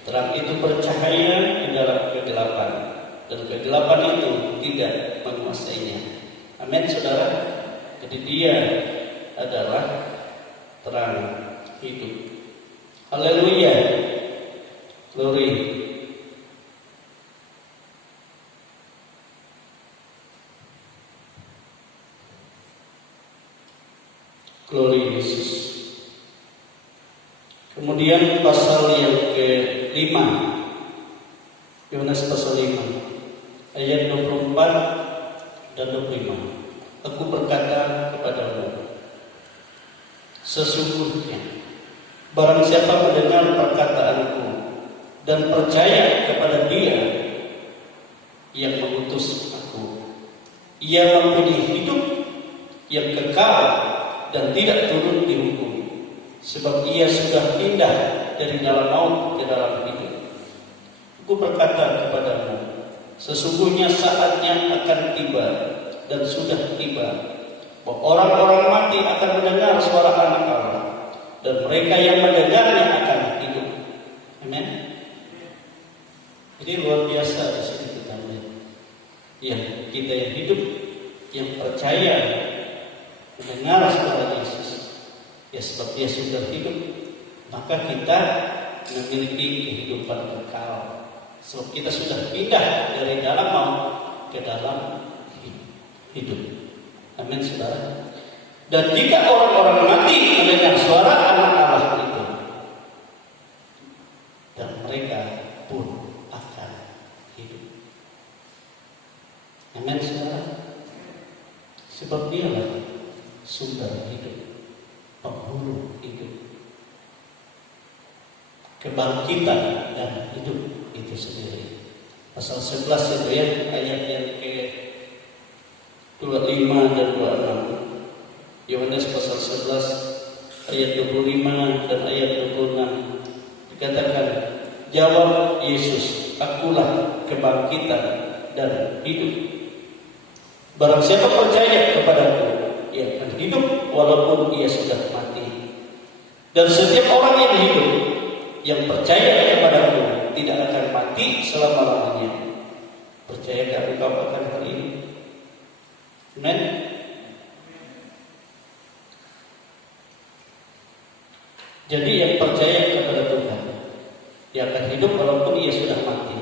Terang itu bercahaya di dalam kegelapan, dan kegelapan itu tidak menguasainya. Amin, saudara. Jadi dia adalah terang hidup. Haleluya. Glory. Glory Yesus. Kemudian pasal yang ke-5, Yohanes pasal 5 ayat 24 dan 25. Aku berkata kepadamu, sesungguhnya barang siapa mendengar perkataanku dan percaya kepada Dia yang mengutus aku, ia mempunyai hidup yang kekal dan tidak turun dihukum, sebab ia sudah pindah dari dalam maut ke dalam hidup. Aku berkata kepadamu, sesungguhnya saatnya akan tiba dan sudah tiba, bahwa orang-orang mati akan mendengar suara Anak Allah, dan mereka yang mendengarnya akan hidup. Amin. Jadi luar biasa di sini kita lihat. Ya, kita yang hidup, yang percaya mendengar suara Yesus, ya sebab Dia sudah hidup, maka kita memiliki kehidupan kekal. Sebab kita sudah pindah dari dalam maut ke dalam hidup. Amin, saudara. Dan jika orang-orang mati mendengar suara Anak Allah itu, dan mereka pun akan hidup. Amin, saudara. Sebab Dialah sumber hidup, penghulu hidup, kebangkitan dan hidup itu sendiri. Pasal 11 itu ya, ayat yang ke-25 dan 26. Yohanes pasal 11 ayat 25 dan ayat 26 dikatakan, jawab Yesus, akulah kebangkitan dan hidup. Barang siapa percaya kepadaku, ia akan hidup walaupun ia sudah mati. Dan setiap orang yang hidup, yang percaya kepadaku, tidak akan mati selama-lamanya. Percayakah engkau akan hal ini? Amen. Jadi yang percaya kepada Tuhan, dia akan hidup walaupun ia sudah mati.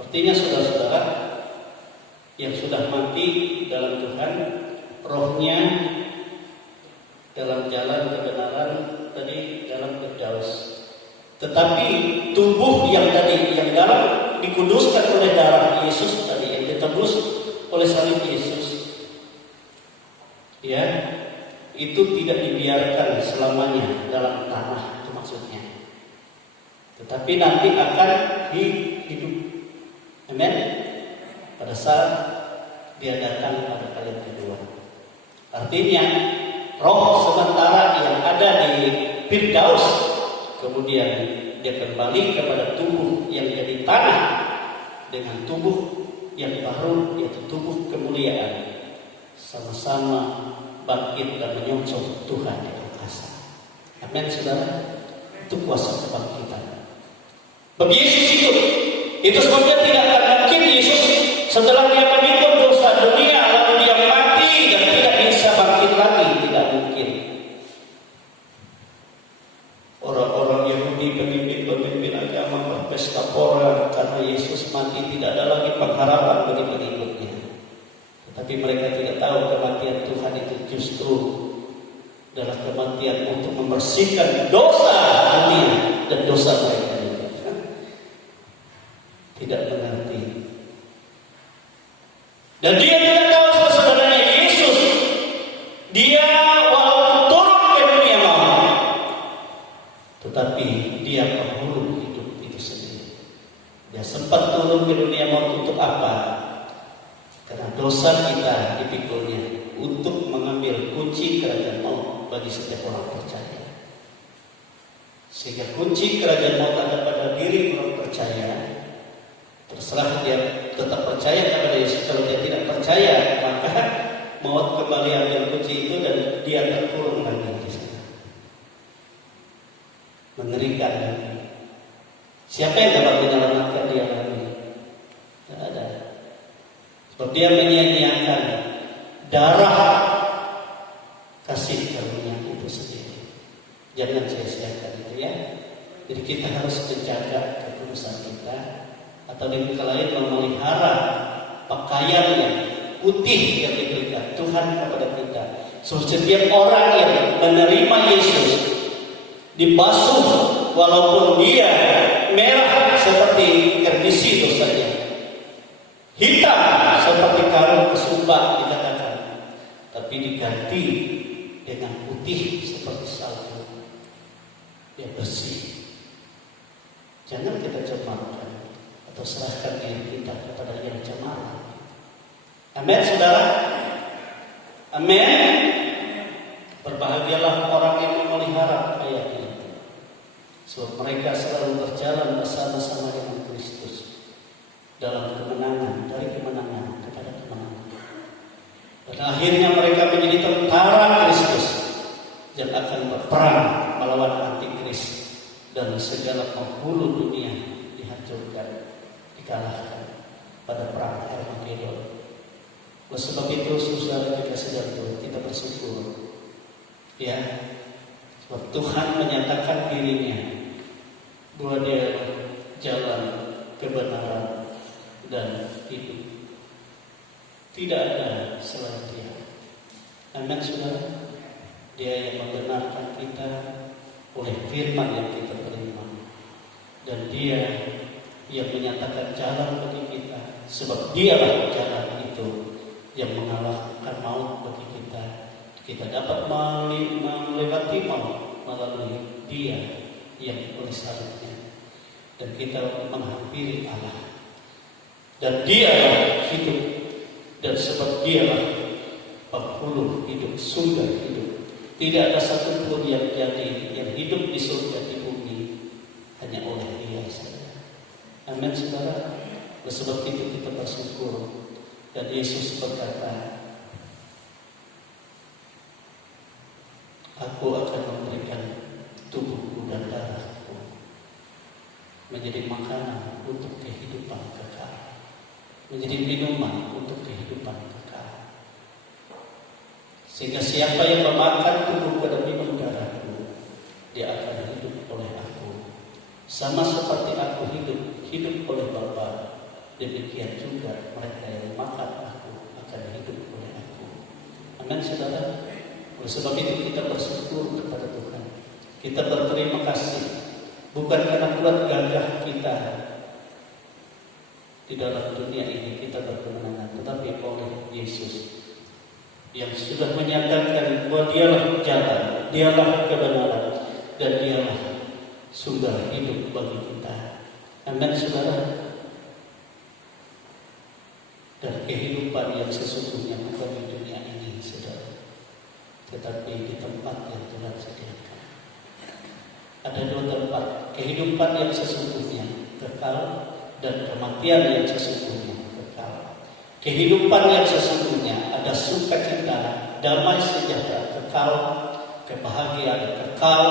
Artinya saudara-saudara yang sudah mati dalam Tuhan, rohnya dalam jalan kebenaran tadi, dalam Firdaus. Tetapi tubuh yang tadi, yang dalam dikuduskan oleh darah Yesus tadi, yang ditebus oleh salib Yesus, ya, itu tidak dibiarkan selamanya dalam tanah, itu maksudnya. Tetapi nanti akan hidup. Amin. Pada saat Dia datang pada kali yang kedua. Artinya roh sementara yang ada di Firdaus, kemudian dia kembali kepada tubuh yang jadi tanah dengan tubuh yang baru, yaitu tubuh kemuliaan, sama-sama bangkit dan menyongsong Tuhan yang kuasa. Amin, saudara. Itu kuasa kebangkitan. Bagi Yesus itu sebabnya tidak akan mungkin Yesus setelah Dia memikul dosa dunia lalu Dia mati dan tidak bisa bangkit lagi. Tidak mungkin. Orang-orang Yahudi, pemimpin-pemimpin agama berpesta pora karena Yesus mati, tidak ada lagi pengharapan bagi pengikutnya. Tetapi mereka tidak tahu kematian Tuhan itu justru adalah kematian untuk membersihkan dosa dunia dan dosa mereka juga. Tidak mengerti. Dan dia tidak tahu saudaranya Yesus, dia walaupun turun ke dunia maut, tetapi dia penghulu hidup itu sendiri. Dia sempat turun ke dunia maut untuk apa? Karena dosa kita dipikulnya untuk mengambil kunci kerajaan maut bagi setiap orang percaya. Sehingga kunci kerajaan maut ada pada diri orang percaya. Terserah dia tetap percaya kepada Yesus. Kalau dia tidak percaya, maka maut kembali ambil kunci itu dan dia terkurung lagi di sana. Mengerikan. Siapa yang dapat menyelamatkan dia lagi? Tidak ada. Sebab dia menyia-nyiakan darah kasih karunia itu sendiri. Jangan sia-siakan itu ya. Jadi kita harus menjaga kekudusan kita, atau dengan kata lain memelihara pakaian yang putih yang diberikan Tuhan kepada kita. So, setiap orang yang menerima Yesus dibasuh walaupun dia merah seperti kerdisi dosanya, hitam seperti karung kesumba dikatakan, tapi diganti dengan putih seperti salju. Dia bersih. Jangan kita cemarkan atau serahkan diri kita kepada yang cemar. Amin, saudara. Amin. Berbahagialah orang yang memelihara pakaian itu, sebab mereka selalu berjalan bersama-sama dengan Kristus dalam kemenangan, dari kemenangan kepada kemenangan. Dan akhirnya mereka menjadi tentara Kristus yang akan berperang melawan antikris, dan segala penghulu dunia dihancurkan, dikalahkan pada perang Armageddon. Oleh sebab itu, saudara kita sedang kita bersyukur, ya, sebab Tuhan menyatakan dirinya bahwa Dia jalan kebenaran dan hidup. Tidak ada selain Dia. Amin, saudara. Dia yang membenarkan kita oleh firman yang kita terima, dan Dia yang menyatakan jalan bagi kita, sebab Dialah jalan itu yang mengalahkan maut bagi kita. Kita dapat melewati maut melalui Dia yang oleh salibnya, dan kita menghampiri Allah. Dan Dialah hidup, dan sebab Dialah penghulu hidup, sumber hidup. Tidak ada satupun yang jadi yang hidup di surga di bumi, hanya oleh Dia saja. Amin, saudara. Oleh sebab itu kita bersyukur. Dan Yesus berkata, Aku akan memberikan tubuhku dan darahku menjadi makanan untuk kehidupan kekal, menjadi minuman untuk kehidupan kekal. Sehingga siapa yang memakan tubuhku dan minum darahku, dia akan hidup oleh aku. Sama seperti aku hidup oleh Bapa, demikian juga mereka yang makan aku akan hidup oleh aku. Amin, saudara. Oleh sebab itu kita bersyukur kepada Tuhan. Kita berterima kasih, bukan karena kuat gagah kita di dalam dunia ini kita berkemenangan, tetapi oleh Yesus yang sudah menyatakan bahwa Dialah jalan, Dialah kebenaran, dan Dialah sumber hidup bagi kita. Amin, saudara. Dan kehidupan yang sesungguhnya bukan di dunia ini, saudara, tetapi di tempat yang Tuhan sediakan. Ada dua tempat, kehidupan yang sesungguhnya kekal, dan kematian yang sesungguhnya kekal. Kehidupan yang sesungguhnya ada sukacita, damai sejahtera kekal, kebahagiaan kekal,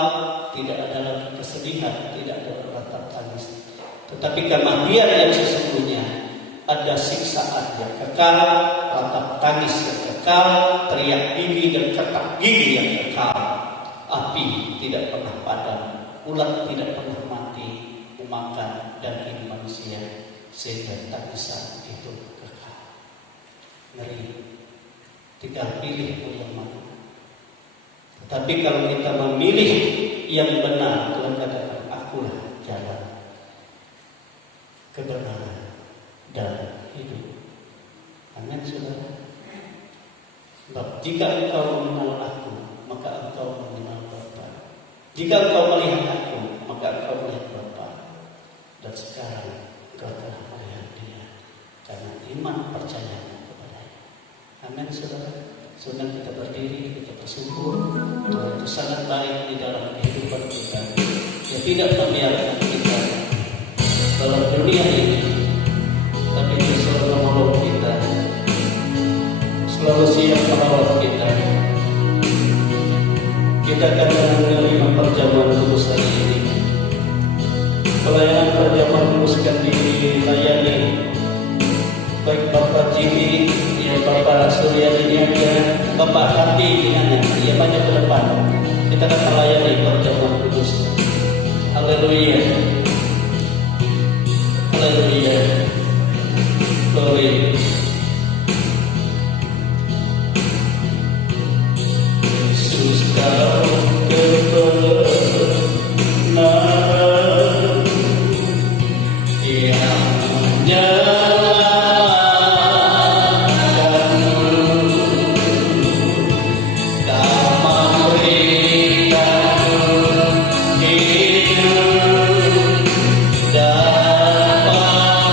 tidak ada lagi kesedihan, tidak ada ratap tangis. Tetapi kematian yang sesungguhnya ada siksaan yang kekal, ratap tangis yang kekal, teriak gigi dan ketak gigi yang kekal. Api tidak pernah padam, ulat tidak pernah mati memakan daging manusia, sehingga tangisan itu kekal. Ngeri. Tinggal pilih yang mana. Tetapi kalau kita memilih yang benar, Tuhan katakan, akulah jalan, kebenaran, dan hidup. Amin, saudara. Sebab jika engkau mengenal aku, maka engkau mengenal Bapa. Jika engkau melihat aku, maka engkau melihat Bapa. Dan sekarang engkau telah melihat Dia, karena iman percayanya kepada-Nya. Amin, saudara. Sudah kita berdiri, kita bersyukur. Tuhan itu sangat baik di dalam kehidupan kita. Dia tidak membiarkan kita dalam dunia ini, tapi Dia selalu menolong kita, selalu siap merawat kita. Kita akan menerima perjamuan kudus hari ini. pelayanan perjamuan kudus kan dilayani baik Bapak Jimmy, ya Bapak Suryadi Niaga, Bapak Hati dengan ya banyak ke depan. Kita akan melayani perjamuan kudus. Haleluya. Haleluya. Glory. Yesus kau kebenaran yang menyelamatkanmu, kau memberikanku hidup dapat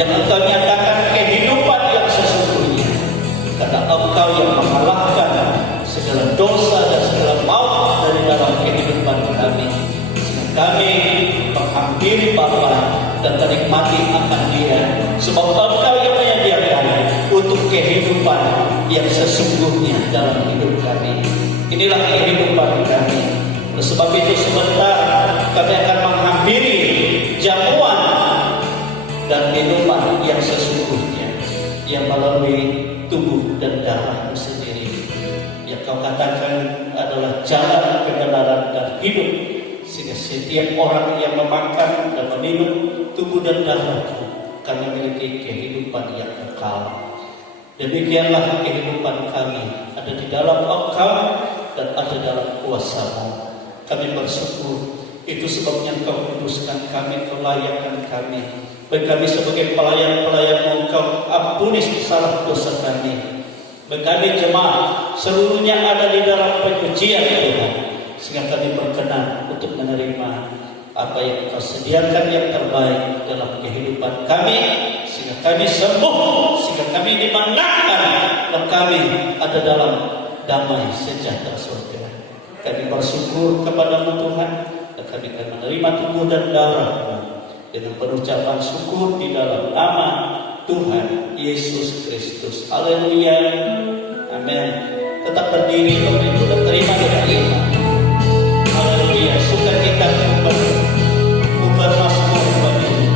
yang Engkau nyatakan kehidupan yang sesungguhnya, karena Engkau yang mengalahkan segala dosa dan segala maut dari dalam kehidupan kami. Sehingga kami menghampiri Bapa dan menikmati akan Dia, sebab Engkau yang menyediakan untuk kehidupan yang sesungguhnya dalam hidup kami. Inilah kehidupan kami. Oleh sebab itu sebentar kami akan menghampiri jamuan dan minuman yang sesungguhnya, yang melalui tubuh dan darah-Mu sendiri, yang Kau katakan adalah jalan, kebenaran, dan hidup. Sehingga setiap orang yang memakan dan meminum tubuh dan darah-Mu akan memiliki kehidupan yang kekal. Demikianlah kehidupan kami, ada di dalam Engkau dan ada dalam kuasa-Mu. Kami bersyukur, itu sebabnya Engkau kuduskan kami, Kau layakkan kami. Bagi kami sebagai pelayan-pelayan-Mu, Engkau ampuni salah dosa kami. Bagi kami jemaat seluruhnya ada di dalam pencucian Tuhan, sehingga kami berkenan untuk menerima apa yang Engkau sediakan yang terbaik dalam kehidupan kami, sehingga kami sembuh, sehingga kami dimenangkan, dan kami ada dalam damai sejahtera surga. Kami bersyukur kepada-Mu Tuhan, dan kami akan menerima tubuh dan darah-Mu dengan penucapan syukur di dalam nama Tuhan Yesus Kristus. Haleluya. Amin. Tetap berdiri Bapak Ibu dan terima doa iman. Haleluya. Sukacita ubar mazmur Bapak Ibu.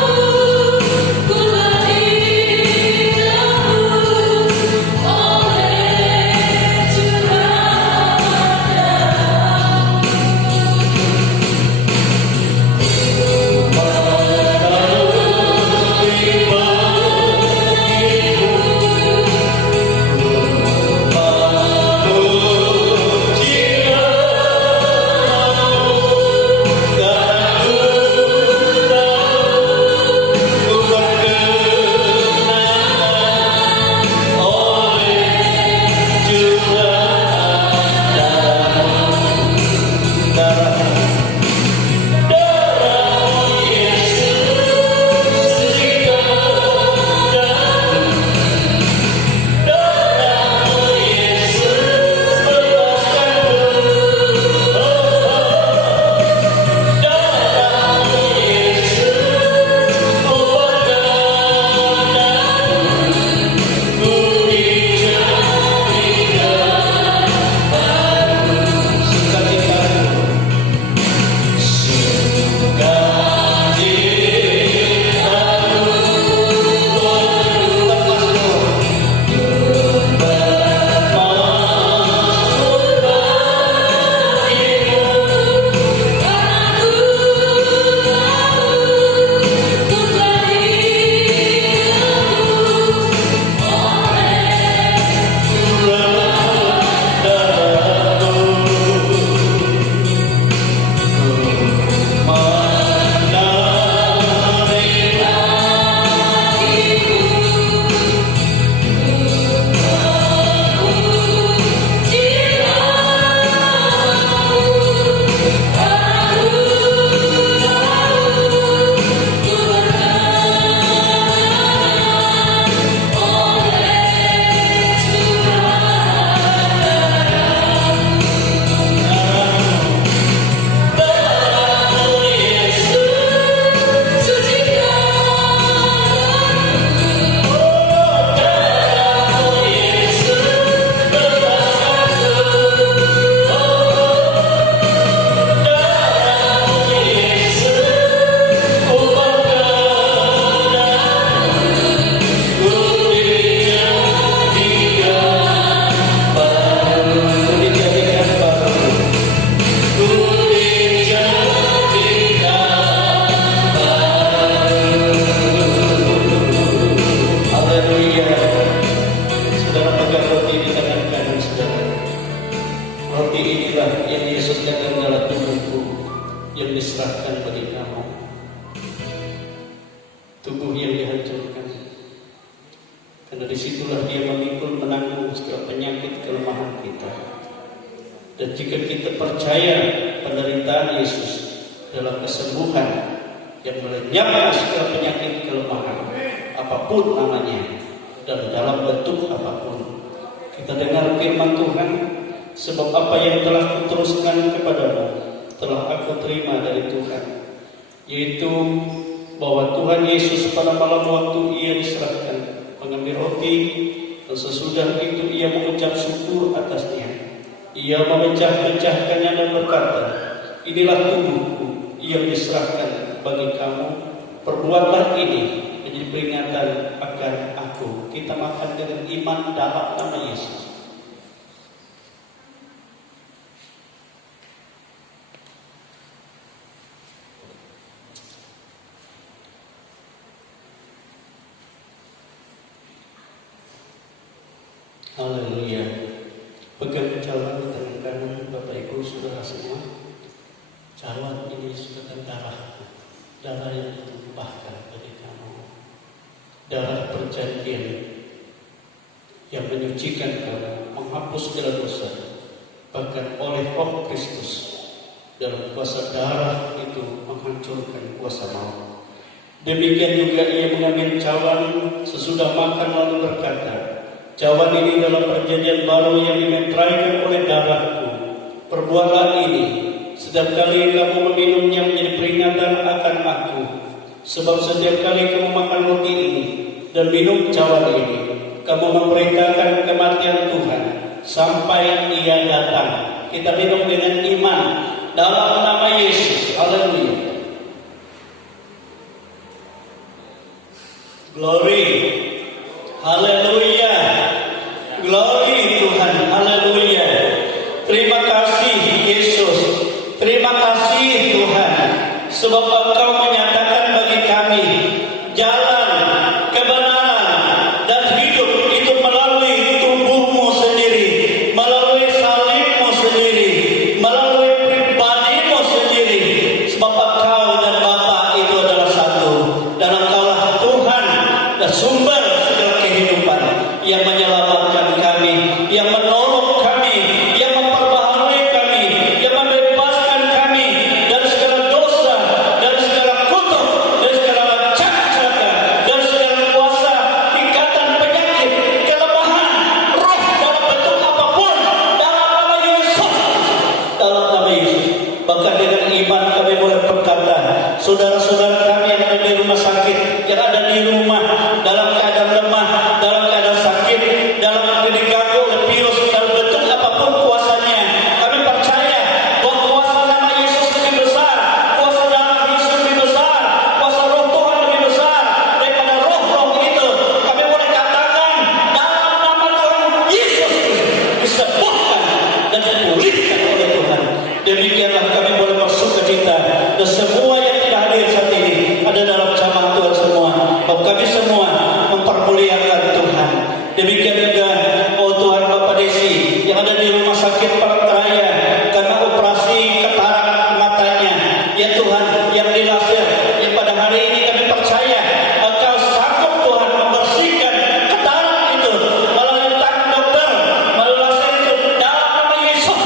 Aku tubuh yang dihancurkan. Karena disitulah dia memikul menanggung segala penyakit kelemahan kita. Dan jika kita percaya penderitaan Yesus dalam kesembuhan yang melenyapkan segala penyakit kelemahan, apapun namanya dan dalam bentuk apapun, kita dengar firman Tuhan, sebab apa yang telah kuteruskan kepadamu telah aku terima dari Tuhan, yaitu bahwa Tuhan Yesus pada malam waktu ia diserahkan mengambil roti, dan sesudah itu ia mengucap syukur atasnya. Ia memecah-mecahkannya dan berkata, inilah tubuhku yang diserahkan bagi kamu, perbuatlah ini menjadi peringatan akan aku. Kita makan dengan iman dalam nama Yesus. Haleluya. Pegang cawan di tangan kanan Bapak Ibu Saudara semua. Cawan ini sudah darah yang ditumpahkan bagi kamu, darah perjanjian yang menyucikan kamu, menghapus segala dosa, bahkan oleh Roh Kristus dalam kuasa darah itu menghancurkan kuasa maut. Demikian juga ia mengambil cawan sesudah makan lalu berkata, cawan ini dalam perjanjian baru yang dimeteraikan oleh darahku. Perbuatlah ini setiap kali kamu meminumnya menjadi peringatan akan aku. Sebab setiap kali kamu makan roti ini dan minum cawan ini, kamu memberitakan kematian Tuhan sampai ia datang. Kita minum dengan iman dalam nama Yesus. Haleluya. Glory. Haleluya. Glory Tuhan. Haleluya. Terima kasih Yesus. Terima kasih Tuhan, sebab Engkau menyatakan bagi kami jalan, kebenaran, dan hidup itu melalui tubuh-Mu sendiri, melalui salib-Mu sendiri, melalui pribadi-Mu sendiri. Sebab Engkau dan Bapa itu adalah satu, dan Engkaulah Tuhan dan sumber segala kehidupan yang menyelamatkan kami, yang menolong kami, yang memperbaharui kami, yang membebaskan kami dari segala dosa, dari segala kutuk, dari segala macam celaka, dari segala kuasa, ikatan penyakit, kelemahan, roh dalam bentuk apapun, dalam nama Yesus. Dalam nama Yesus. Bahkan dengan iman kami boleh berkata, saudara-saudara kami yang ada di rumah sakit, yang ada di rumah dalam keadaan lemah, dalam keadaan sakit, dalam diganggu oleh virus dalam bentuk apapun kuasanya, kami percaya bahwa kuasa nama Yesus lebih besar, kuasa darah Yesus lebih besar, kuasa Roh Tuhan lebih besar daripada roh-roh itu. Kami boleh katakan dalam nama Tuhan Yesus disembuhkan dan dipulihkan oleh Tuhan. Demikianlah kami boleh bersukacita, dan semua yang tidak hadir saat ini ada dalam jamaah Tuhan semua, bahwa kami semua mempermuliakan Tuhan. Demikian juga oh Tuhan Bapak Desi yang ada di rumah sakit Parantaraya karena operasi katarak matanya, ya Tuhan, yang dilaser, yang pada hari ini kami percaya Engkau sanggup Tuhan membersihkan katarak itu melalui tangan dokter, melalui laser itu dalam nama Yesus,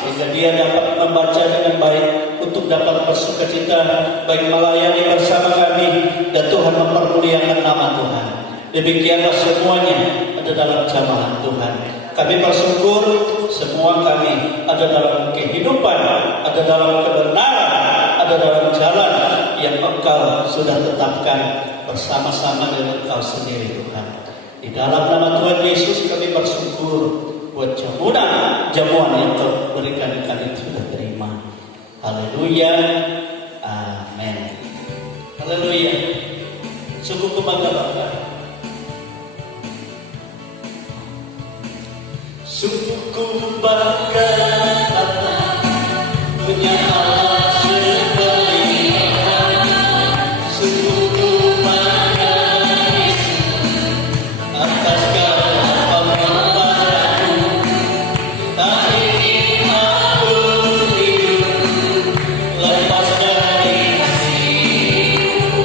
sehingga dia dapat membaca dengan baik untuk dapat bersukacita baik melayani bersama kami, dan Tuhan mempermuliakan nama Tuhan. Demikianlah semuanya ada dalam jamaah Tuhan. Kami bersyukur semua kami ada dalam kehidupan, ada dalam kebenaran, ada dalam jalan yang Engkau sudah tetapkan bersama-sama dengan Engkau sendiri Tuhan. Di dalam nama Tuhan Yesus kami bersyukur buat jamuan yang Kau berikan kami sudah terima. Haleluya. Amin. Haleluya. Sungguh kubangga-bangga. Sungguh kubangga punya Allah seperti Engkau. Sungguh kubangga atas segala pengorbananmu. Tak ingin aku hidup lepas dari kasih-Mu.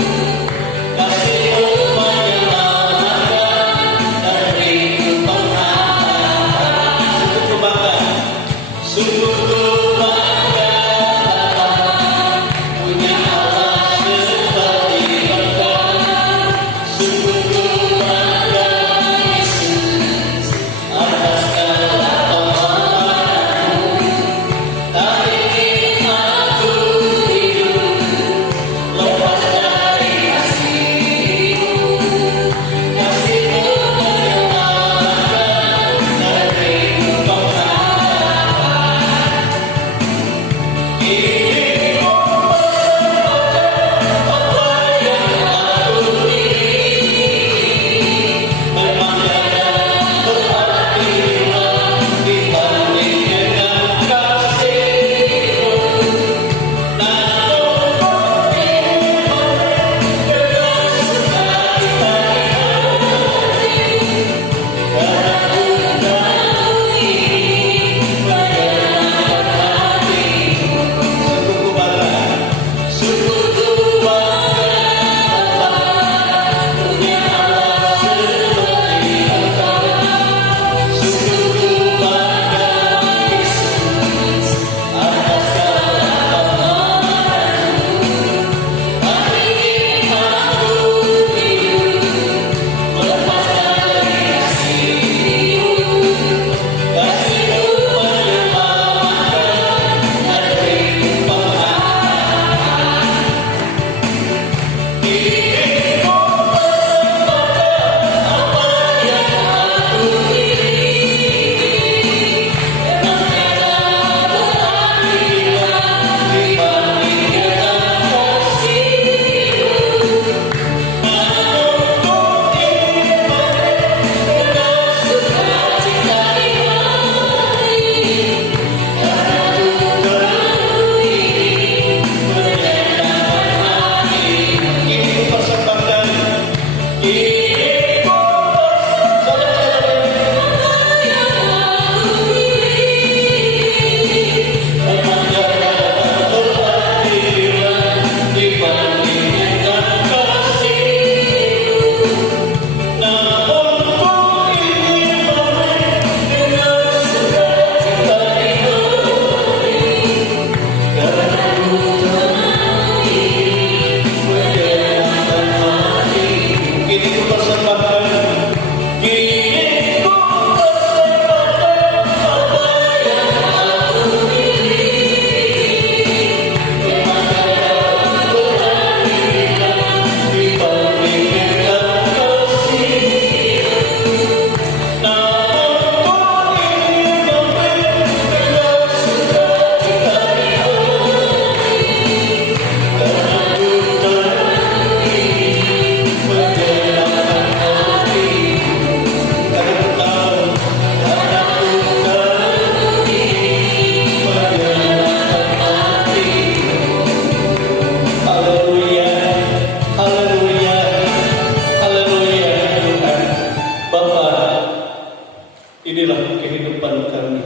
Inilah kehidupan kami.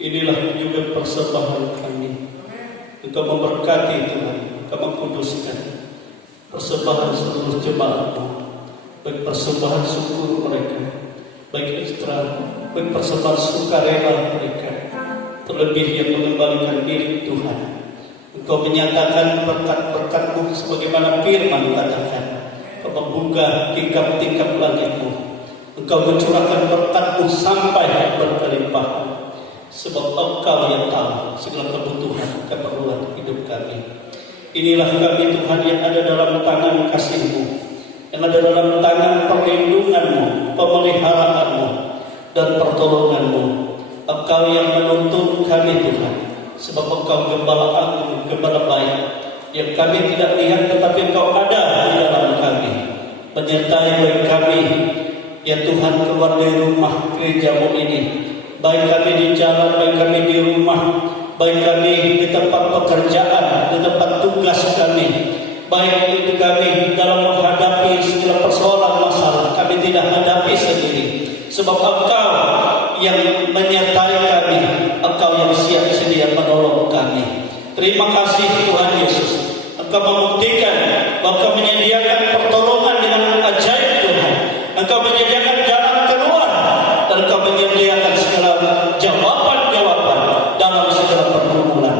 Inilah juga persembahan kami. Engkau memberkati Tuhan, Engkau mengkuduskan persembahan seluruh jemaat-Mu, baik persembahan syukur mereka, baik ekstra, baik persembahan sukarela mereka, terlebih yang mengembalikan diri Tuhan. Engkau menyatakan berkat-berkat-Mu sebagaimana firman katakan, Engkau membuka tingkap-tingkap langit-Mu. Engkau mencurahkan berkat-Mu sampai berkelimpahan, sebab Engkau yang tahu segala kebutuhan keperluan hidup kami. Inilah kami Tuhan yang ada dalam tangan kasih-Mu, yang ada dalam tangan perlindungan-Mu, pemeliharaanmu dan pertolongan-Mu. Engkau yang menuntun kami Tuhan, sebab Engkau gembala agung, gembala baik, yang kami tidak lihat tetapi Engkau ada di dalam kami, menyertai baik kami. Ya Tuhan, keluar dari rumah gereja-Mu ini, baik kami di jalan, baik kami di rumah, baik kami di tempat pekerjaan, di tempat tugas kami, baik itu kami dalam menghadapi segala persoalan masalah, kami tidak hadapi sendiri, sebab Engkau yang menyertai kami, Engkau yang siap sedia menolong kami. Terima kasih Tuhan Yesus, Engkau membuktikan bahwa Engkau menyediakan pertolongan dengan ajaib Tuhan. Engkau menyediakan jalan keluar, dan Engkau menyediakan segala jawaban-jawaban dalam segala pergumulan.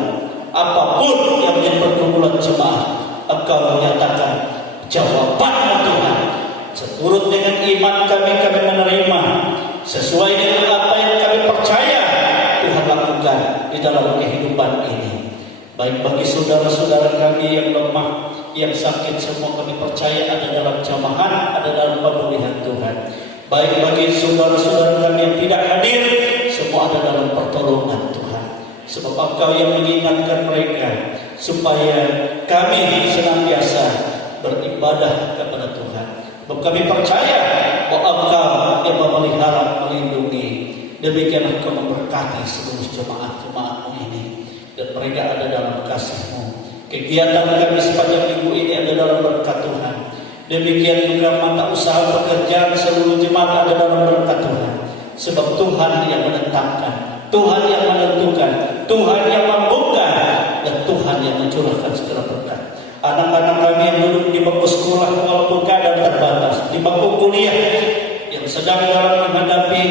Apapun yang menjadi pergumulan jemaat, Engkau menyatakan jawaban Tuhan. Seturut dengan iman kami menerima sesuai dengan apa yang kami percaya Tuhan lakukan di dalam kehidupan ini. Baik bagi saudara-saudara kami yang lemah, yang sakit, semua kami percaya ada dalam jamahan, ada dalam pemulihan Tuhan. Baik bagi saudara-saudara kami yang tidak hadir, semua ada dalam pertolongan Tuhan. Sebab Engkau yang mengingatkan mereka supaya kami senantiasa beribadah kepada Tuhan. Sebab kami percaya bahwa Engkau yang memelihara, melindungi. Demikianlah Engkau memberkati seluruh jemaat-jemaat-Mu ini, dan mereka ada dalam kasih-Mu. Kegiatan kami sepanjang minggu ini ada dalam berkat Tuhan. Demikian juga mata usaha pekerjaan seluruh jemaat ada dalam berkat Tuhan. Sebab Tuhan yang menetapkan, Tuhan yang menentukan, Tuhan yang membuka, dan Tuhan yang mencurahkan segala berkat. Anak-anak kami yang duduk di bangku sekolah walaupun keadaan terbatas, di bangku kuliah yang sedang dalam menghadapi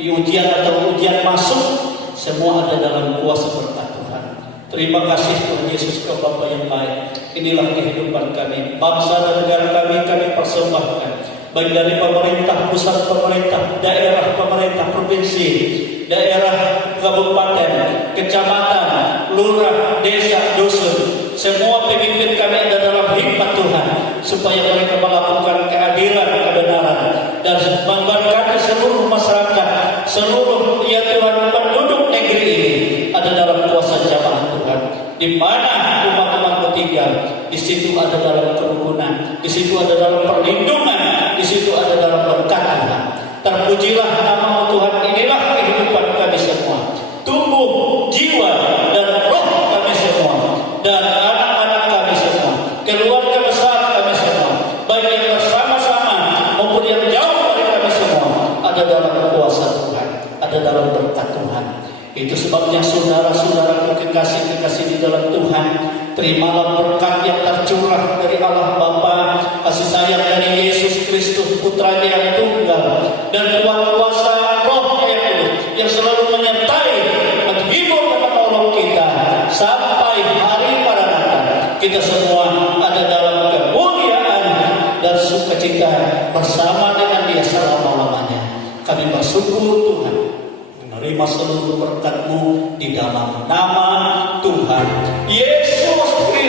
ujian atau ujian masuk, semua ada dalam kuasa berkat Tuhan. Terima kasih Tuhan Yesus, Kau Bapa yang baik. Inilah kehidupan kami, bangsa dan negara kami persembahkan, baik dari pemerintah pusat, pemerintah daerah, pemerintah provinsi, daerah kabupaten, kecamatan, lurah, desa, dusun. Semua pemimpin kami ada dalam hikmat Tuhan, supaya mereka melakukan keadilan, kebenaran, dan memberkati seluruh masyarakat, seluruh ya Tuhan penduduk negeri ini ada dalam kuasa jamaah Tuhan. Di mana umat-umat tinggal, di situ ada dalam kerukunan, di situ ada dalam perlindungan, di situ ada dalam berkat Tuhan. Terpujilah nama Tuhan. Inilah kehidupan kami semua, tubuh, jiwa, dan roh kami semua, dan anak-anak kami semua, keluarga besar kami semua, baik yang bersama Itu sebabnya saudara-saudara kekasih-kekasih di dalam Tuhan, terimalah berkat yang tercurah dari Allah Bapa, kasih sayang dari Yesus Kristus Putranya yang tunggal, dan Tuhan kuasa Roh yang Kudus yang selalu menyertai, menghibur dan menolong kita sampai hari Maranatha. Kita semua ada dalam kemuliaan dan sukacita bersama dengan Dia selama-lamanya. Kami bersyukur Tuhan, menerima seluruh berkat-Mu di dalam nama Tuhan Yesus Kristus.